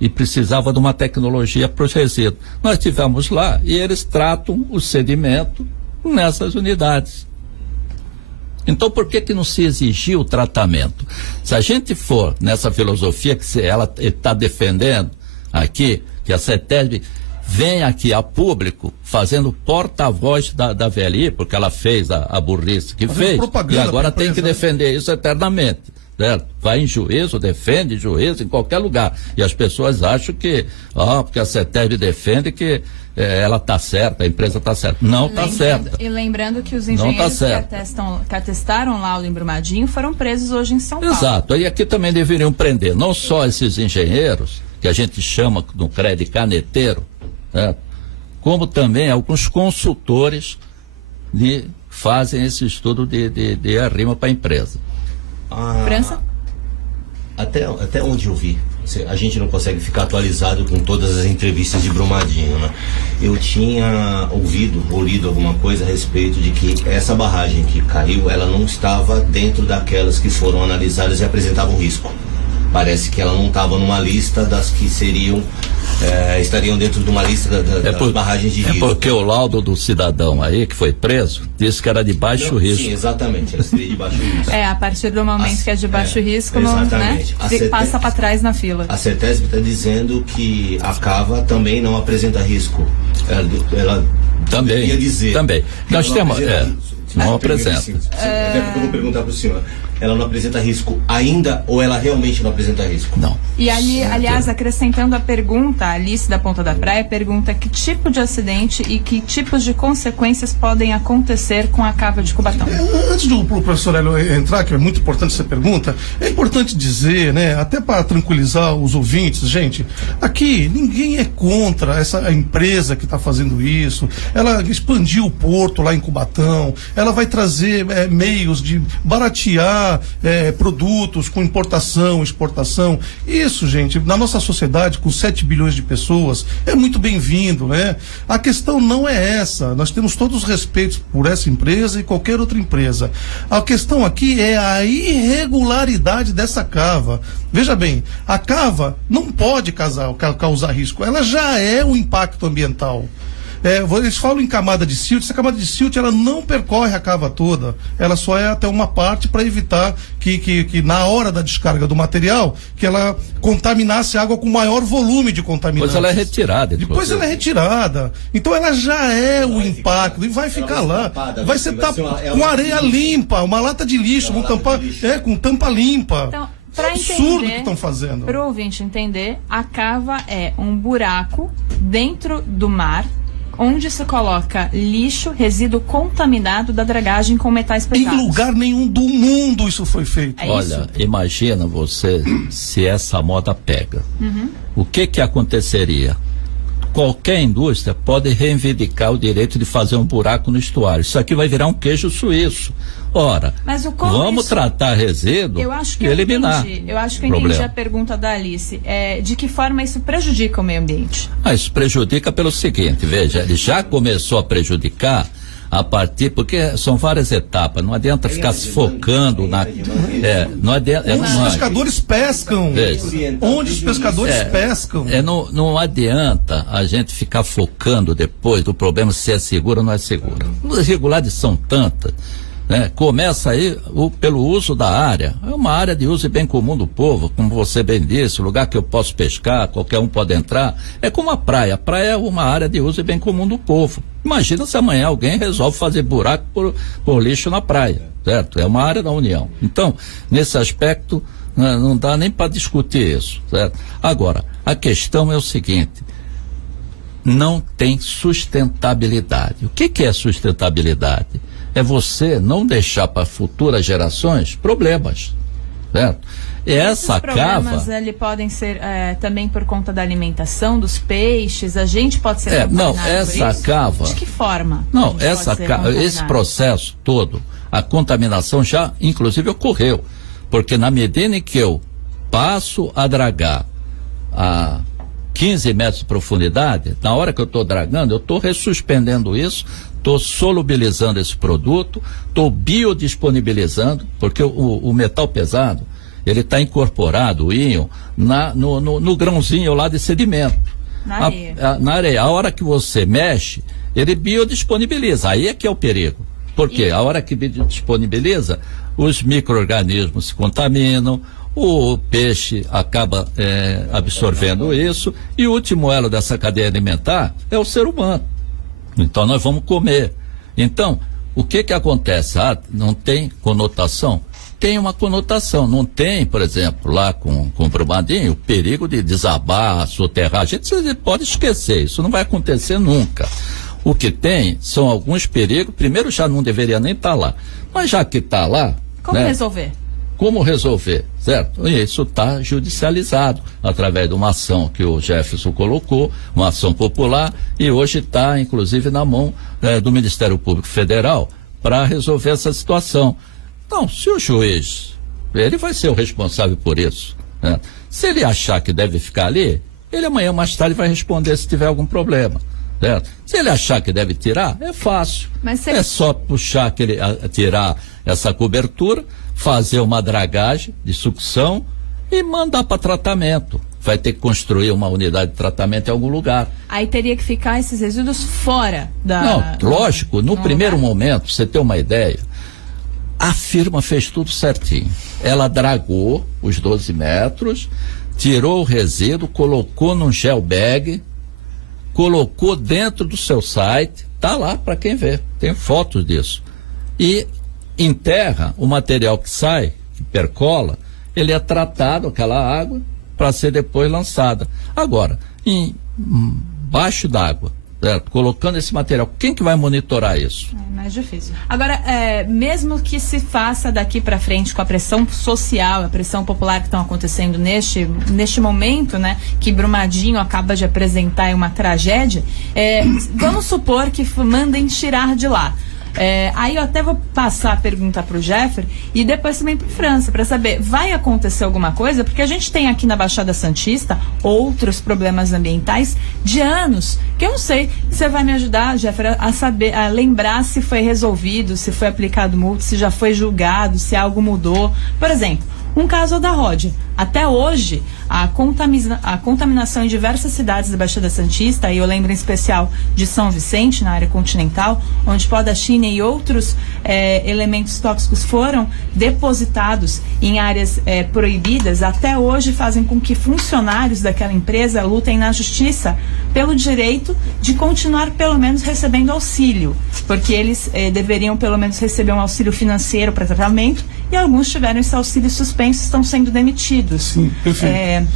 e precisava de uma tecnologia para os resíduos. Nós tivemos lá e eles tratam o sedimento nessas unidades. Então, por que não se exigiu o tratamento? Se a gente for nessa filosofia que ela está defendendo aqui, que a CETESB vem aqui a público fazendo porta-voz da VLI, porque ela fez a burrice que fez, e agora tem que defender isso eternamente. certo? Vai em juízo, defende juízo em qualquer lugar. E as pessoas acham que, porque a CETESB defende que ela está certa, a empresa está certa. Não está certa. E lembrando que os engenheiros que atestaram o laudo em Brumadinho foram presos hoje em São Paulo. Exato. E aqui também deveriam prender não só esses engenheiros, que a gente chama no CREA de caneteiro, certo? Como também alguns consultores que fazem esse estudo de arrimo para a empresa. França? Até onde eu vi, a gente não consegue ficar atualizado com todas as entrevistas de Brumadinho, né? Eu tinha ouvido ou lido alguma coisa a respeito de que essa barragem que caiu, ela não estava dentro daquelas que foram analisadas e apresentavam risco. Parece que ela não estava numa lista das que estariam dentro de uma lista das barragens de risco. É porque o laudo do cidadão aí, que foi preso, disse que era de baixo risco. Sim, exatamente, ela seria de baixo risco. A partir do momento que é de baixo risco, não, né, passa para trás na fila. A CETESB está dizendo que a cava também não apresenta risco. Ela também ia dizer. Também. Nós temos. Não apresenta. Eu vou perguntar para o senhor. Ela não apresenta risco ainda ou ela realmente não apresenta risco? Não. E ali, aliás, acrescentando a pergunta, a Alice da Ponta da Praia pergunta que tipo de acidente e que tipos de consequências podem acontecer com a cava de Cubatão. Antes do professor Hélio entrar, que é muito importante essa pergunta, é importante dizer, né, até para tranquilizar os ouvintes, gente, aqui ninguém é contra essa empresa que está fazendo isso. Ela expandiu o porto lá em Cubatão, ela vai trazer meios de baratear produtos com importação, exportação. Isso, gente, na nossa sociedade, com 7 bilhões de pessoas, é muito bem-vindo, né? A questão não é essa. Nós temos todos os respeitos por essa empresa e qualquer outra empresa. A questão aqui é a irregularidade dessa cava. Veja bem, a cava não pode causar risco. Ela já é o impacto ambiental. Eles falam em camada de silt. Essa camada de silt, ela não percorre a cava toda, ela só é até uma parte para evitar que na hora da descarga do material, que ela contaminasse a água com maior volume de contaminantes. Depois ela é retirada. Depois ela é retirada. Então ela já é o impacto e vai ficar lá. Vai ser com areia limpa, uma lata de lixo, com tampa limpa. Então, é absurdo o que estão fazendo. Para o ouvinte entender, a cava é um buraco dentro do mar, onde se coloca lixo, resíduo contaminado da dragagem com metais pesados. Em lugar nenhum do mundo isso foi feito. Olha, imagina você se essa moda pega. O que aconteceria? Qualquer indústria pode reivindicar o direito de fazer um buraco no estuário. Isso aqui vai virar um queijo suíço. Ora, vamos tratar resíduo e eliminar. Eu acho que eu entendi a pergunta da Alice. De que forma isso prejudica o meio ambiente? Isso prejudica pelo seguinte, veja, ele já começou a prejudicar a partir, porque são várias etapas, não adianta ficar se focando na... não adianta... Onde os pescadores pescam. Onde os pescadores pescam. Não adianta a gente ficar focando depois do problema se é seguro ou não é seguro. As irregularidades são tantas. Começa aí pelo uso da área. É uma área de uso e bem comum do povo, como você bem disse, lugar que eu posso pescar, qualquer um pode entrar. É como a praia. A praia é uma área de uso e bem comum do povo. Imagina se amanhã alguém resolve fazer buraco por lixo na praia, certo? É uma área da União. Então, nesse aspecto, não dá nem para discutir isso, certo? Agora, a questão é o seguinte: não tem sustentabilidade. O que é sustentabilidade? É você não deixar para futuras gerações problemas, certo? E essa problemas ali podem ser também por conta da alimentação dos peixes. A gente pode ser não, essa cava. De que forma? Não, esse processo todo, a contaminação já inclusive ocorreu, porque na medida em que eu passo a dragar a 15 metros de profundidade, na hora que eu estou dragando, eu estou ressuspendendo isso, estou solubilizando esse produto, estou biodisponibilizando, porque o metal pesado, ele está incorporado, o íon, no grãozinho lá de sedimento. Na areia. Na areia. A hora que você mexe, ele biodisponibiliza. Aí é que é o perigo. Porque a hora que biodisponibiliza, os micro-organismos se contaminam, o peixe acaba absorvendo isso, e o último elo dessa cadeia alimentar é o ser humano. Então nós vamos comer. Então, o que acontece? Não tem conotação? tem uma conotação, não tem, por exemplo, lá com o Brumadinho, o perigo de desabar, soterrar, a gente pode esquecer, isso não vai acontecer nunca. O que tem são alguns perigos, primeiro já não deveria nem estar lá, mas já que está lá... Como resolver? Como resolver, certo? E isso está judicializado através de uma ação que o Jefferson colocou, uma ação popular, e hoje está, inclusive, na mão do Ministério Público Federal para resolver essa situação. Então, se o juiz, ele vai ser o responsável por isso, né? Se ele achar que deve ficar ali, ele amanhã mais tarde vai responder se tiver algum problema. Certo? Se ele achar que deve tirar, é fácil. É só puxar tirar essa cobertura, fazer uma dragagem de sucção e mandar para tratamento. Vai ter que construir uma unidade de tratamento em algum lugar. Aí teria que ficar esses resíduos fora da... Não, lógico, no primeiro momento, pra você ter uma ideia, a firma fez tudo certinho. Ela dragou os 12 metros, tirou o resíduo, colocou num gel bag, colocou dentro do seu site, tá lá para quem ver, tem fotos disso. E enterra o material que sai, que percola, ele é tratado, aquela água, para ser depois lançada. Agora, embaixo d'água, certo? Colocando esse material, quem que vai monitorar isso? É mais difícil. Agora, mesmo que se faça daqui para frente com a pressão social, a pressão popular que estão acontecendo neste momento, né, que Brumadinho acaba de apresentar uma tragédia, vamos supor que mandem tirar de lá. Aí eu até vou passar a pergunta para o Jeffer e depois também para França, para saber, vai acontecer alguma coisa? Porque a gente tem aqui na Baixada Santista outros problemas ambientais de anos, que eu não sei, você vai me ajudar, Jeffer, a saber, a lembrar se foi resolvido, se foi aplicado multa, se já foi julgado, se algo mudou. Por exemplo, um caso da Rod. Até hoje, a contaminação em diversas cidades da Baixada Santista, e eu lembro em especial de São Vicente, na área continental, onde pó da China e outros elementos tóxicos foram depositados em áreas proibidas, até hoje fazem com que funcionários daquela empresa lutem na justiça pelo direito de continuar pelo menos recebendo auxílio, porque eles deveriam pelo menos receber um auxílio financeiro para tratamento, e alguns tiveram esse auxílio suspenso e estão sendo demitidos. Sim, perfeito.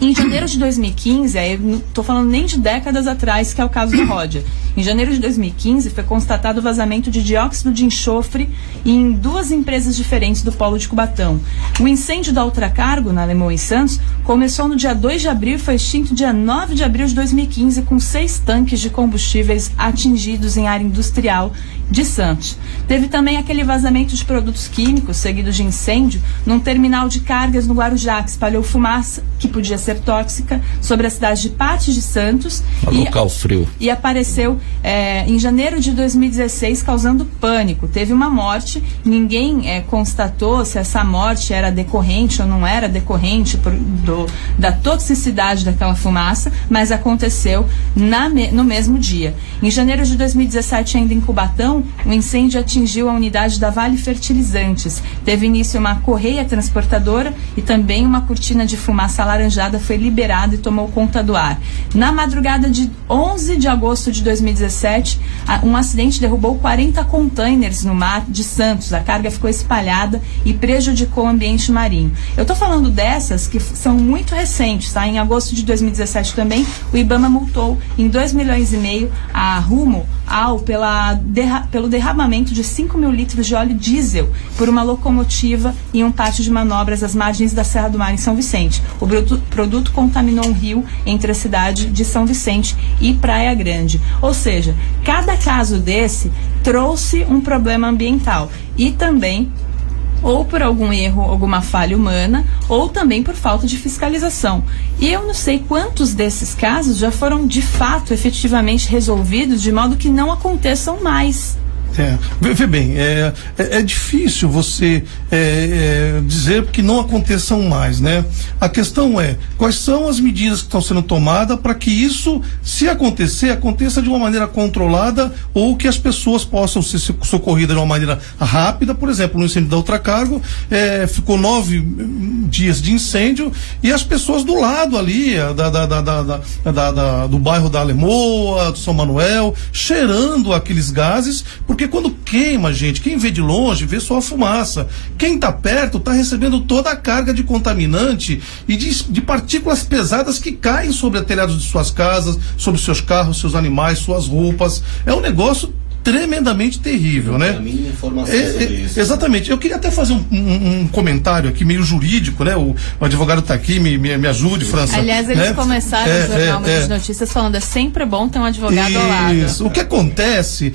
Em janeiro de 2015, eu não estou falando nem de décadas atrás, que é o caso da Ródia. Em janeiro de 2015, foi constatado o vazamento de dióxido de enxofre em 2 empresas diferentes do polo de Cubatão. O incêndio da Ultracargo, na Lemoa e Santos, começou no dia 2 de abril e foi extinto dia 9 de abril de 2015, com 6 tanques de combustíveis atingidos em área industrial de Santos. Teve também aquele vazamento de produtos químicos, seguido de incêndio, num terminal de cargas no Guarujá, que espalhou fumaça, que podia ser tóxica, sobre a cidade de Patos de Santos. Local frio. E apareceu em janeiro de 2016, causando pânico. Teve uma morte, ninguém constatou se essa morte era decorrente ou não era decorrente da toxicidade daquela fumaça, mas aconteceu no mesmo dia. Em janeiro de 2017, ainda em Cubatão, um incêndio atingiu a unidade da Vale Fertilizantes. Teve início uma correia transportadora e também uma cortina de fumaça alaranjada foi liberada e tomou conta do ar. Na madrugada de 11 de agosto de 2017, um acidente derrubou 40 containers no mar de Santos. A carga ficou espalhada e prejudicou o ambiente marinho. Eu estou falando dessas que são muito recentes, tá? Em agosto de 2017 também, o IBAMA multou em 2,5 milhões a Rumo pelo derramamento de 5 mil litros de óleo diesel por uma locomotiva em um pátio de manobras às margens da Serra do Mar em São Vicente. O produto contaminou um rio entre a cidade de São Vicente e Praia Grande. Ou seja, cada caso desse trouxe um problema ambiental e também ou por algum erro, alguma falha humana, ou também por falta de fiscalização. E eu não sei quantos desses casos já foram de fato efetivamente resolvidos de modo que não aconteçam mais. Vê bem, é difícil você dizer que não aconteçam mais, né? A questão é, quais são as medidas que estão sendo tomadas para que isso, se acontecer, aconteça de uma maneira controlada ou que as pessoas possam ser socorridas de uma maneira rápida. Por exemplo, no incêndio da Ultracargo, ficou 9 dias de incêndio e as pessoas do lado ali, do bairro da Alemoa, do São Manuel, cheirando aqueles gases, porque Porque quando queima, gente, quem vê de longe vê só a fumaça. Quem está perto está recebendo toda a carga de contaminante e de partículas pesadas que caem sobre os telhados de suas casas, sobre seus carros, seus animais, suas roupas. É um negócio tremendamente terrível, né? Exatamente. Eu queria até fazer um comentário aqui meio jurídico, né? O advogado está aqui, me ajude, França. Aliás, eles começaram o Jornal Manhã de Notícias falando, é sempre bom ter um advogado ao lado. Isso. O que acontece,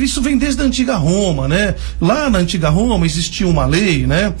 isso vem desde a antiga Roma, né? Lá na antiga Roma existia uma lei, né?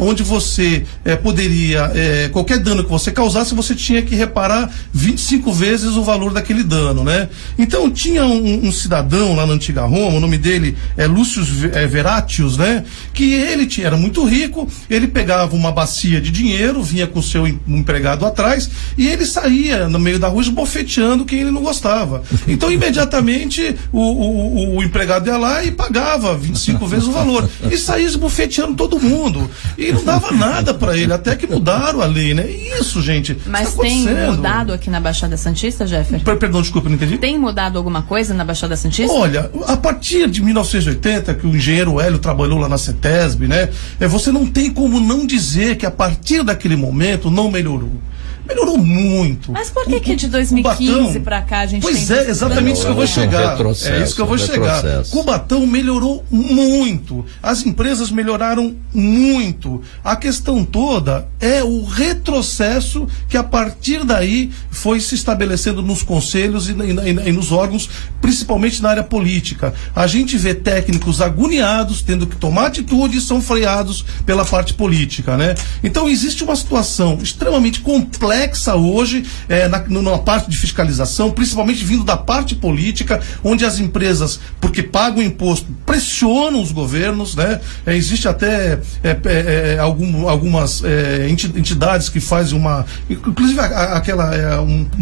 Onde você poderia, qualquer dano que você causasse, você tinha que reparar 25 vezes o valor daquele dano, né? Então tinha um cidadão lá na antiga Roma, o nome dele é Lúcio Veratius, né? Que ele era muito rico, ele pegava uma bacia de dinheiro, vinha com o seu empregado atrás e ele saía no meio da rua esbofeteando quem ele não gostava. Então imediatamente o empregado ia lá e pagava 25 vezes o valor e saía esbofeteando todo mundo e não dava nada para ele, até que mudaram a lei, né? Isso, gente. Mas tem mudado aqui na Baixada Santista, Jeffer? Perdão, desculpa, não entendi. Tem mudado alguma coisa na Baixada Santista? Olha, a partir de 1980, que o engenheiro Hélio trabalhou lá na CETESB, né? Você não tem como não dizer que a partir daquele momento não melhorou. Melhorou muito. Mas por que de 2015 para cá a gente tem... Pois é, exatamente isso que eu vou chegar. É isso que eu vou chegar. Cubatão melhorou muito. As empresas melhoraram muito. A questão toda é o retrocesso que a partir daí foi se estabelecendo nos conselhos e nos órgãos, principalmente na área política. A gente vê técnicos agoniados, tendo que tomar atitude e são freados pela parte política, né? Então existe uma situação extremamente complexa hoje na parte de fiscalização, principalmente vindo da parte política, onde as empresas, porque pagam imposto, pressionam os governos, né? Existe até algumas entidades que fazem inclusive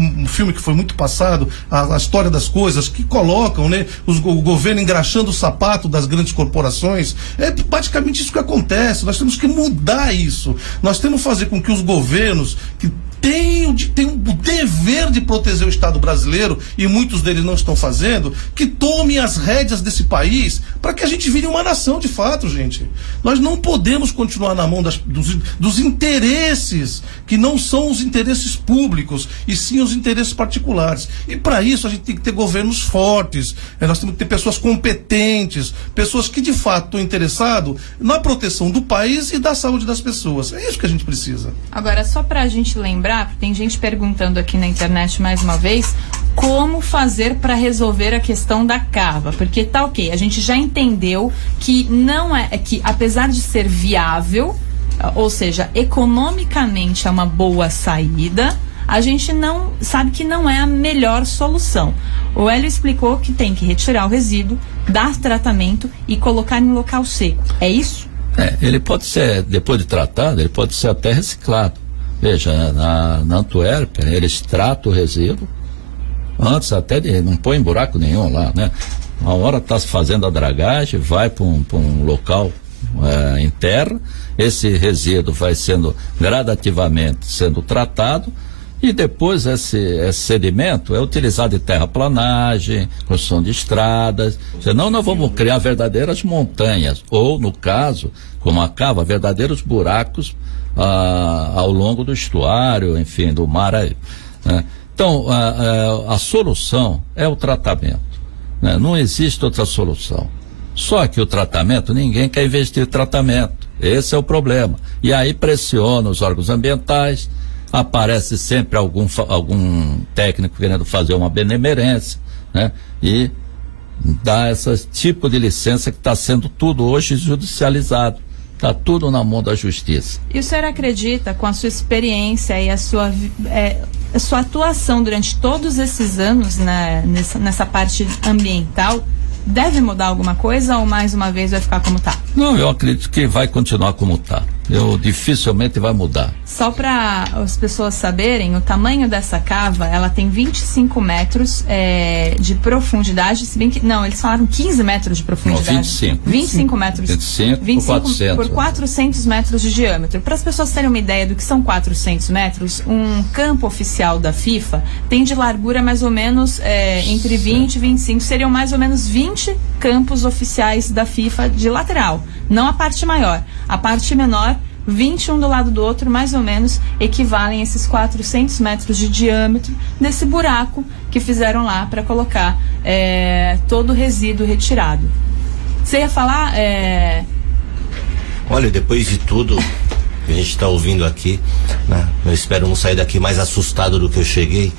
um filme que foi muito passado, a história das coisas, que colocam, né, o governo engraxando o sapato das grandes corporações. É praticamente isso que acontece. Nós temos que mudar isso. Nós temos que fazer com que os governos que tem o dever de proteger o Estado brasileiro, e muitos deles não estão fazendo, que tomem as rédeas desse país para que a gente vire uma nação de fato, gente. Nós não podemos continuar na mão dos interesses que não são os interesses públicos, e sim os interesses particulares. E para isso a gente tem que ter governos fortes, nós temos que ter pessoas competentes, pessoas que de fato estão interessadas na proteção do país e da saúde das pessoas. É isso que a gente precisa. Agora, só para a gente lembrar, tem gente perguntando aqui na internet mais uma vez como fazer para resolver a questão da cava, porque tá ok, a gente já entendeu que não que apesar de ser viável, ou seja, economicamente é uma boa saída, a gente não sabe que não é a melhor solução. O Hélio explicou que tem que retirar o resíduo, dar tratamento e colocar em local seco. É isso? Ele pode ser, depois de tratado, ele pode ser até reciclado. Veja, na Antuérpia, eles tratam o resíduo, antes até não põe buraco nenhum lá, né? Uma hora está fazendo a dragagem, vai para um local em terra, esse resíduo vai sendo gradativamente sendo tratado, e depois esse sedimento é utilizado em terraplanagem, construção de estradas, senão nós vamos criar verdadeiras montanhas, ou no caso, como a cava, verdadeiros buracos ao longo do estuário, enfim, do mar aí, né? Então, a solução é o tratamento, né? Não existe outra solução. Só que o tratamento, ninguém quer investir em tratamento. Esse é o problema. E aí pressiona os órgãos ambientais, aparece sempre algum técnico querendo fazer uma benemerência, né? E dá esse tipo de licença que está sendo tudo hoje judicializado. Está tudo na mão da justiça. E o senhor acredita, com a sua experiência e a sua atuação durante todos esses anos, né, nessa parte ambiental, deve mudar alguma coisa ou mais uma vez vai ficar como está? Não, eu acredito que vai continuar como está. Dificilmente vai mudar. Só para as pessoas saberem, o tamanho dessa cava, ela tem 25 metros de profundidade, se bem que, não, eles falaram 15 metros de profundidade. Não, 25. 25 metros. 25 por 400. Por 400 metros de diâmetro. Para as pessoas terem uma ideia do que são 400 metros, um campo oficial da FIFA tem de largura mais ou menos entre 20 e 25, seriam mais ou menos 20 campos oficiais da FIFA de lateral. Não a parte maior. A parte menor, 21 do lado do outro, mais ou menos, equivalem a esses 400 metros de diâmetro desse buraco que fizeram lá para colocar todo o resíduo retirado. Você ia falar? Olha, depois de tudo que a gente está ouvindo aqui, né, eu espero não sair daqui mais assustado do que eu cheguei,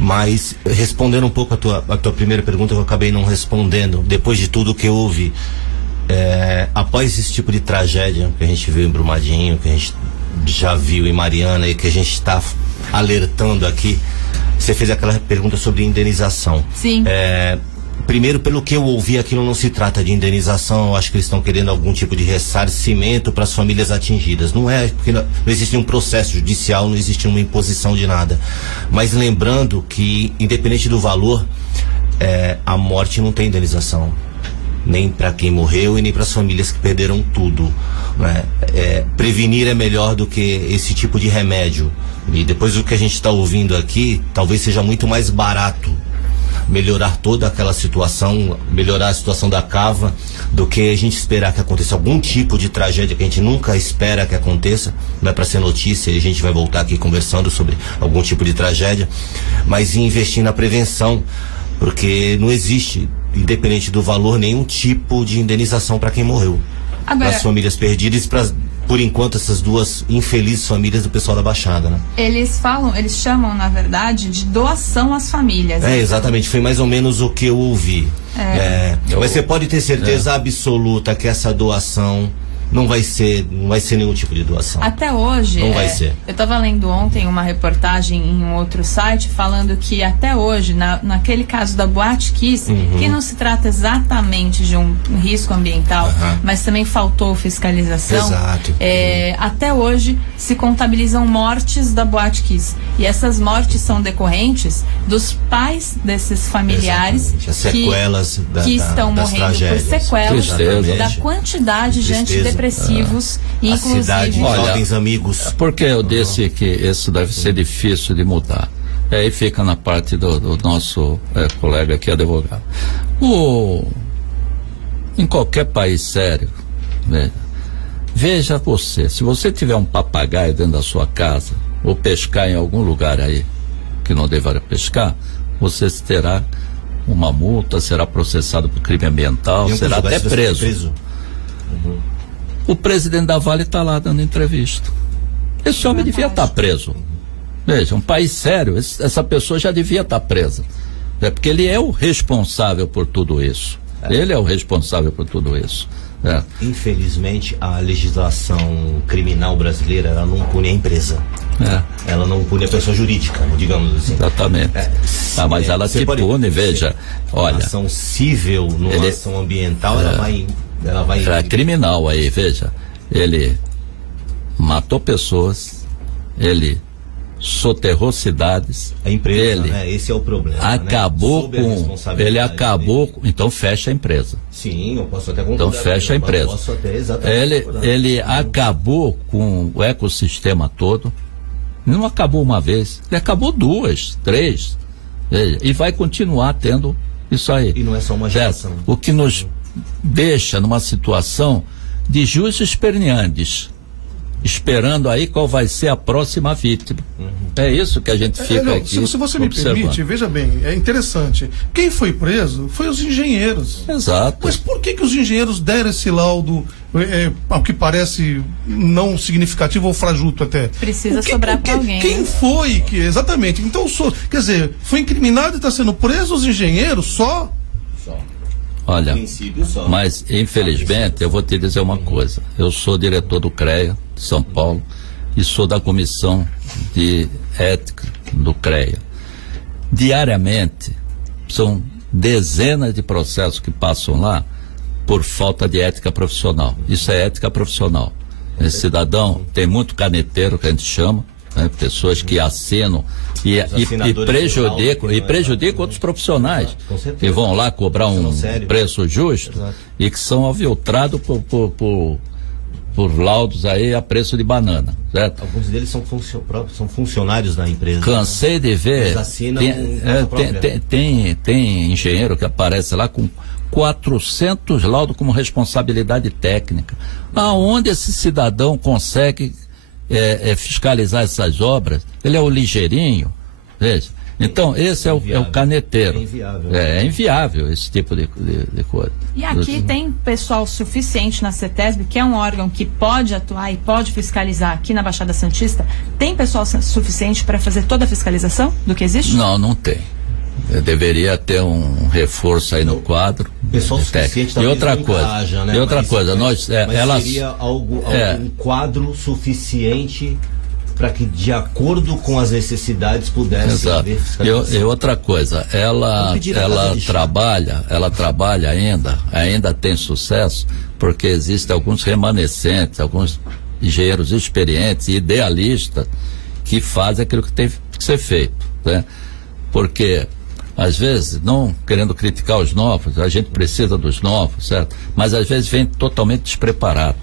mas respondendo um pouco a tua primeira pergunta, eu acabei não respondendo. Depois de tudo que eu ouvi, após esse tipo de tragédia que a gente viu em Brumadinho, que a gente já viu em Mariana e que a gente está alertando aqui, você fez aquela pergunta sobre indenização. Sim. Primeiro, pelo que eu ouvi, aquilo não se trata de indenização. Eu acho que eles estão querendo algum tipo de ressarcimento para as famílias atingidas. Não é, porque não existe um processo judicial, não existe uma imposição de nada. Mas lembrando que, independente do valor, a morte não tem indenização. Nem para quem morreu e nem para as famílias que perderam tudo, né? Prevenir é melhor do que esse tipo de remédio. E depois do que a gente está ouvindo aqui, talvez seja muito mais barato melhorar toda aquela situação, melhorar a situação da cava, do que a gente esperar que aconteça algum tipo de tragédia que a gente nunca espera que aconteça. Não é para ser notícia, e a gente vai voltar aqui conversando sobre algum tipo de tragédia, mas investir na prevenção, porque não existe, independente do valor, nenhum tipo de indenização para quem morreu. Para as famílias perdidas e para, por enquanto, essas duas infelizes famílias do pessoal da Baixada, né? Eles chamam, na verdade, de doação às famílias. Exatamente, foi mais ou menos o que eu ouvi. Mas você pode ter certeza absoluta que essa doação não vai ser nenhum tipo de doação. Até hoje, não vai ser. Eu estava lendo ontem uma reportagem em um outro site falando que até hoje, naquele caso da Boate Kiss, que não se trata exatamente de um risco ambiental, mas também faltou fiscalização. Exato. Até hoje se contabilizam mortes da Boate Kiss. E essas mortes são decorrentes dos pais desses familiares as sequelas que estão morrendo tragédias. Por sequelas da quantidade de antidepressivos, inclusive. Cidade, jovens amigos. Porque eu disse que isso deve ser difícil de mudar. Aí fica na parte do nosso colega aqui, advogado. Em qualquer país sério, né, veja você, se você tiver um papagaio dentro da sua casa, ou pescar em algum lugar aí que não deveria pescar, você terá uma multa, será processado por crime ambiental, será até preso. O presidente da Vale está lá dando entrevista. Esse homem devia estar preso. Veja, um país sério, essa pessoa já devia estar presa. Porque ele é o responsável por tudo isso. Ele é o responsável por tudo isso. Infelizmente, a legislação criminal brasileira, ela não pune a empresa. Ela não pune a pessoa jurídica, digamos assim. Exatamente. Mas ela te pune, veja. Olha, ação civil, numa ação ambiental, ela vai criminal aí, veja. Ele matou pessoas, ele soterrou cidades. A empresa, esse é o problema. Acabou então fecha a empresa. Sim, eu posso até concordar. Então fecha a empresa. Posso até exatamente ele acabou com o ecossistema todo. Não acabou uma vez, ele acabou 2, 3. Veja, e vai continuar tendo isso aí. E não é só uma geração. O que nos deixa numa situação de jus esperneantes, esperando aí qual vai ser a próxima vítima. É isso que a gente fica aqui. Se você me permite, veja bem, é interessante. Quem foi preso foi os engenheiros. Exato. Mas por que os engenheiros deram esse laudo, ao que parece não significativo ou frajuto até? Precisa sobrar para alguém. Quem foi que, exatamente? Então, quer dizer, foi incriminado e está sendo preso os engenheiros só? Olha, mas infelizmente eu vou te dizer uma coisa. Eu sou diretor do CREA de São Paulo e sou da comissão de ética do CREA. Diariamente são dezenas de processos que passam lá por falta de ética profissional. Isso é ética profissional. Esse cidadão tem muito caneteiro, que a gente chama, né? Pessoas que assinam e prejudicam outros profissionais que vão lá cobrar um preço justo e que são aviltrados por laudos aí a preço de banana, certo? Alguns deles são funcionários da empresa. Cansei de ver. Eles assinam tem engenheiro que aparece lá com 400 laudos como responsabilidade técnica. Aonde esse cidadão consegue fiscalizar essas obras? Ele é o ligeirinho, veja. Então, esse é o caneteiro. É inviável esse tipo de coisa. E aqui tem pessoal suficiente na CETESB, que é um órgão que pode atuar e pode fiscalizar aqui na Baixada Santista. Tem pessoal suficiente para fazer toda a fiscalização do que existe? Não tem. Deveria ter um reforço aí no quadro. Pessoal suficiente. E outra coisa, seria um quadro suficiente para que, de acordo com as necessidades, pudesse haver fiscalização. E outra coisa, ela trabalha ainda tem sucesso, porque existem alguns remanescentes, alguns engenheiros experientes e idealistas que fazem aquilo que tem que ser feito, né? Porque às vezes, não querendo criticar os novos, a gente precisa dos novos, certo? Mas às vezes vem totalmente despreparado,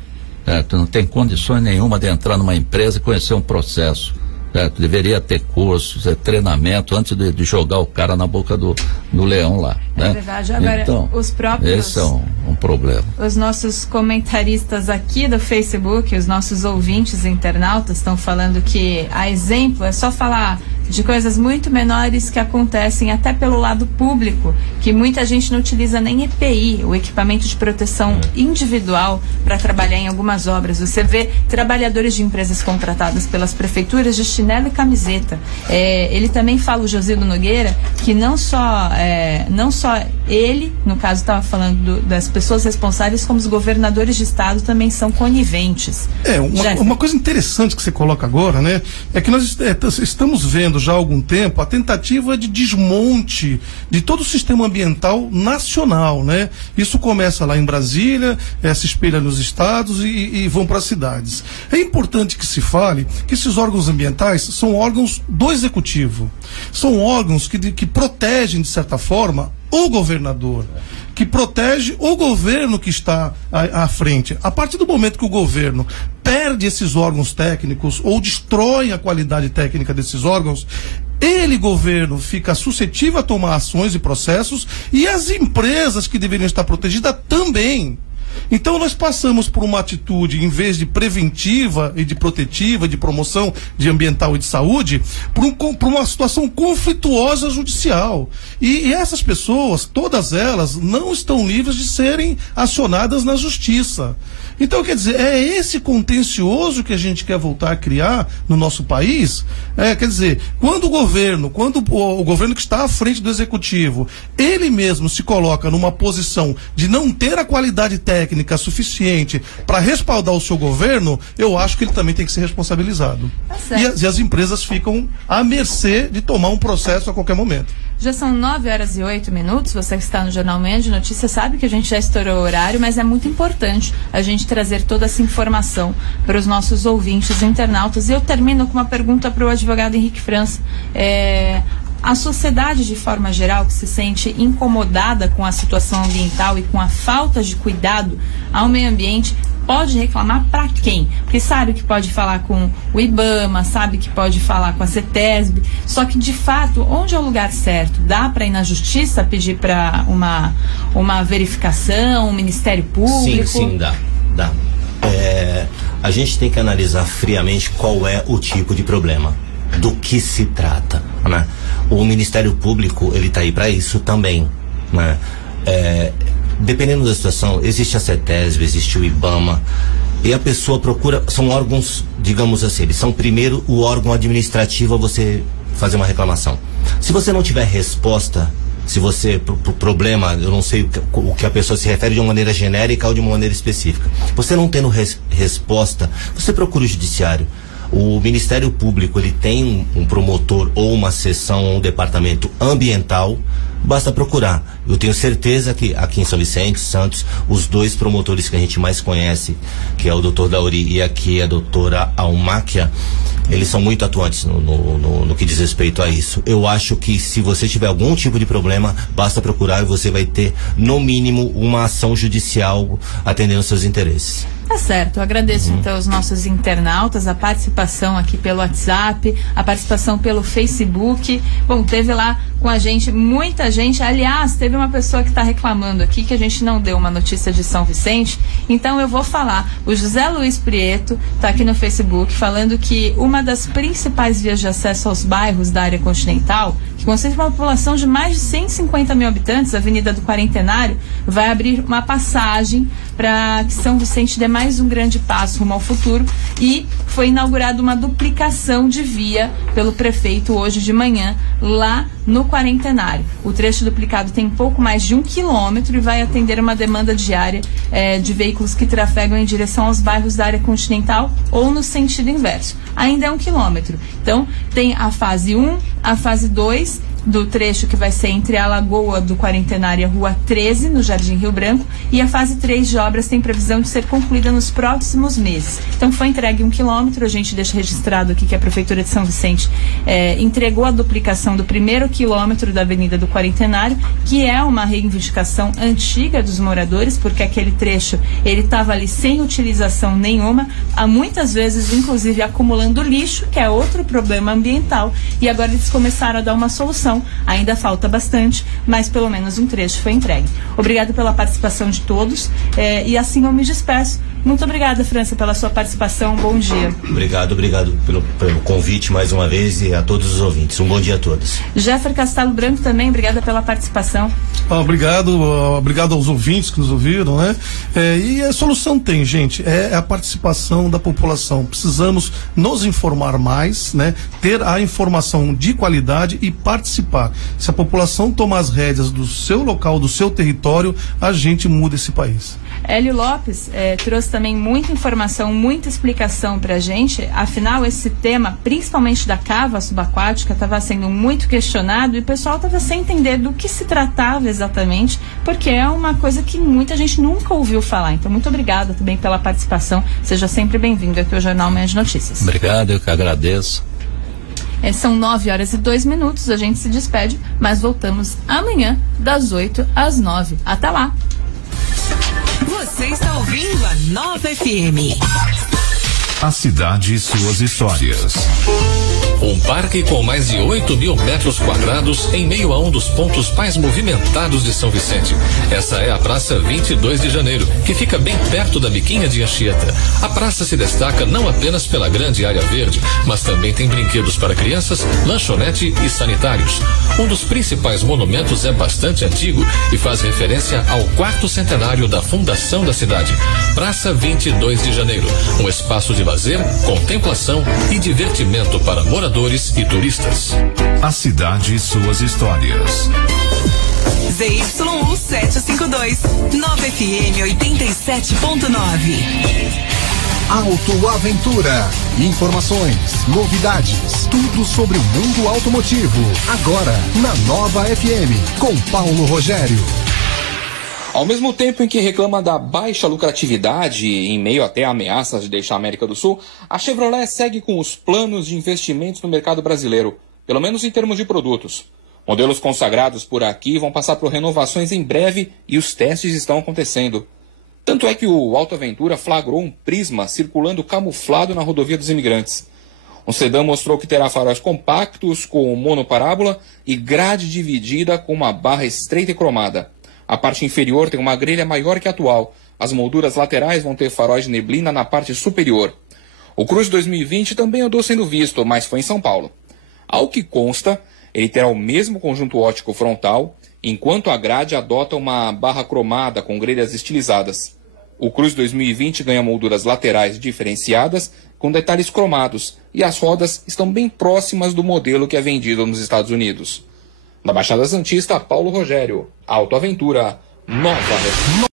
certo? Não tem condições nenhuma de entrar numa empresa e conhecer um processo, certo? Deveria ter cursos, treinamento antes de jogar o cara na boca do leão lá, né? É verdade. Agora, então, os próprios... esse é um problema. Os nossos comentaristas aqui do Facebook, os nossos ouvintes internautas estão falando que, a exemplo, é só falar de coisas muito menores que acontecem até pelo lado público, que muita gente não utiliza nem EPI, o equipamento de proteção individual, para trabalhar em algumas obras. Você vê trabalhadores de empresas contratadas pelas prefeituras de chinelo e camiseta. Ele também fala, o Josilo Nogueira, que não só ele, no caso estava falando das pessoas responsáveis, como os governadores de estado também são coniventes. Uma coisa interessante que você coloca agora, né, é que nós estamos vendo já há algum tempo a tentativa de desmonte de todo o sistema ambiental nacional, né? Isso começa lá em Brasília, se espelha nos estados e vão para as cidades. É importante que se fale que esses órgãos ambientais são órgãos do executivo, são órgãos que protegem, de certa forma, o governador, que protege o governo que está à frente. A partir do momento que o governo perde esses órgãos técnicos ou destrói a qualidade técnica desses órgãos, ele, governo, fica suscetível a tomar ações e processos, e as empresas que deveriam estar protegidas também. Então nós passamos por uma atitude, em vez de preventiva e de protetiva, de promoção de ambiental e de saúde, por uma situação conflituosa judicial. E essas pessoas, todas elas, não estão livres de serem acionadas na justiça. Então, quer dizer, é esse contencioso que a gente quer voltar a criar no nosso país? Quer dizer, quando o governo que está à frente do executivo, ele mesmo se coloca numa posição de não ter a qualidade técnica suficiente para respaldar o seu governo, eu acho que ele também tem que ser responsabilizado. E as empresas ficam à mercê de tomar um processo a qualquer momento. Já são 9h08. Você que está no Jornal Manhã de Notícias sabe que a gente já estourou o horário, mas é muito importante a gente trazer toda essa informação para os nossos ouvintes e internautas. E eu termino com uma pergunta para o advogado Henrique França. A sociedade, de forma geral, que se sente incomodada com a situação ambiental e com a falta de cuidado ao meio ambiente, pode reclamar para quem? Porque sabe que pode falar com o IBAMA, sabe que pode falar com a CETESB, só que de fato, onde é o lugar certo? Dá para ir na justiça pedir para uma verificação, um Ministério Público? Sim, dá. A gente tem que analisar friamente qual é o tipo de problema, do que se trata, né? O Ministério Público, ele está aí para isso também, né? Dependendo da situação, existe a CETESB, existe o IBAMA, e a pessoa procura, são órgãos, digamos assim, eles são primeiro o órgão administrativo a você fazer uma reclamação. Se você não tiver resposta, se você, pro problema, eu não sei o que a pessoa se refere de uma maneira genérica ou de uma maneira específica, você não tendo resposta, você procura o judiciário. O Ministério Público, ele tem um promotor ou uma seção, um departamento ambiental, basta procurar. Eu tenho certeza que aqui em São Vicente, Santos, os dois promotores que a gente mais conhece, que é o Dr. Dauri e aqui a doutora Almáquia, eles são muito atuantes no que diz respeito a isso. Eu acho que se você tiver algum tipo de problema, basta procurar e você vai ter, no mínimo, uma ação judicial atendendo aos seus interesses. Tá certo, eu agradeço então aos nossos internautas, a participação aqui pelo WhatsApp, a participação pelo Facebook. Bom, teve lá com a gente muita gente, aliás, teve uma pessoa que está reclamando aqui que a gente não deu uma notícia de São Vicente, então eu vou falar. O José Luiz Prieto está aqui no Facebook falando que uma das principais vias de acesso aos bairros da área continental, que concentra uma população de mais de 150 mil habitantes, a Avenida do Quarentenário, vai abrir uma passagem para que São Vicente dê mais um grande passo rumo ao futuro, e foi inaugurada uma duplicação de via pelo prefeito hoje de manhã, lá no Quarentenário. O trecho duplicado tem pouco mais de 1 quilômetro e vai atender uma demanda diária de veículos que trafegam em direção aos bairros da área continental ou no sentido inverso. Ainda é 1 quilômetro. Então, tem a fase 1, a fase 2 do trecho que vai ser entre a Lagoa do Quarentenário e a Rua 13, no Jardim Rio Branco, e a fase 3 de obras tem previsão de ser concluída nos próximos meses. Então foi entregue 1 quilômetro, a gente deixa registrado aqui que a Prefeitura de São Vicente entregou a duplicação do primeiro quilômetro da Avenida do Quarentenário, que é uma reivindicação antiga dos moradores, porque aquele trecho ele estava ali sem utilização nenhuma, há muitas vezes inclusive acumulando lixo, que é outro problema ambiental, e agora eles começaram a dar uma solução. Ainda falta bastante, mas pelo menos um trecho foi entregue. Obrigado pela participação de todos, e assim eu me despeço. Muito obrigada, França, pela sua participação. Bom dia. Obrigado pelo convite mais uma vez, e a todos os ouvintes. Um bom dia a todos. Jeffer Castelo Branco também, obrigada pela participação. Obrigado aos ouvintes que nos ouviram, né? E a solução tem, gente, é a participação da população. Precisamos nos informar mais, né? Ter a informação de qualidade e participar. Se a população tomar as rédeas do seu local, do seu território, a gente muda esse país. Hélio Lopes trouxe também muita informação, muita explicação pra gente. Afinal, esse tema, principalmente da cava subaquática, estava sendo muito questionado e o pessoal estava sem entender do que se tratava exatamente, porque é uma coisa que muita gente nunca ouviu falar. Então, muito obrigada também pela participação. Seja sempre bem-vindo aqui ao Jornal Manhã de Notícias. Obrigado, eu que agradeço. São 9h02, a gente se despede, mas voltamos amanhã, das 8 às 9. Até lá! Você está ouvindo a Nova FM. A cidade e suas histórias. Um parque com mais de 8.000 metros quadrados em meio a um dos pontos mais movimentados de São Vicente. Essa é a Praça 22 de Janeiro, que fica bem perto da Biquinha de Anchieta. A praça se destaca não apenas pela grande área verde, mas também tem brinquedos para crianças, lanchonete e sanitários. Um dos principais monumentos é bastante antigo e faz referência ao 4º centenário da fundação da cidade. Praça 22 de Janeiro, um espaço de lazer, contemplação e divertimento para moradores e turistas. A cidade e suas histórias. ZYU 752, Nova FM 87.9. Auto Aventura. Informações, novidades, tudo sobre o mundo automotivo. Agora, na Nova FM, com Paulo Rogério. Ao mesmo tempo em que reclama da baixa lucratividade em meio até a ameaças de deixar a América do Sul, a Chevrolet segue com os planos de investimentos no mercado brasileiro, pelo menos em termos de produtos. Modelos consagrados por aqui vão passar por renovações em breve e os testes estão acontecendo. Tanto é que o Auto Aventura flagrou um Prisma circulando camuflado na rodovia dos Imigrantes. Um sedã mostrou que terá faróis compactos com monoparábola e grade dividida com uma barra estreita e cromada. A parte inferior tem uma grelha maior que a atual. As molduras laterais vão ter faróis de neblina na parte superior. O Cruze 2020 também andou sendo visto, mas foi em São Paulo. Ao que consta, ele terá o mesmo conjunto óptico frontal, enquanto a grade adota uma barra cromada com grelhas estilizadas. O Cruze 2020 ganha molduras laterais diferenciadas com detalhes cromados e as rodas estão bem próximas do modelo que é vendido nos Estados Unidos. Da Baixada Santista, Paulo Rogério. Auto Aventura, Nova.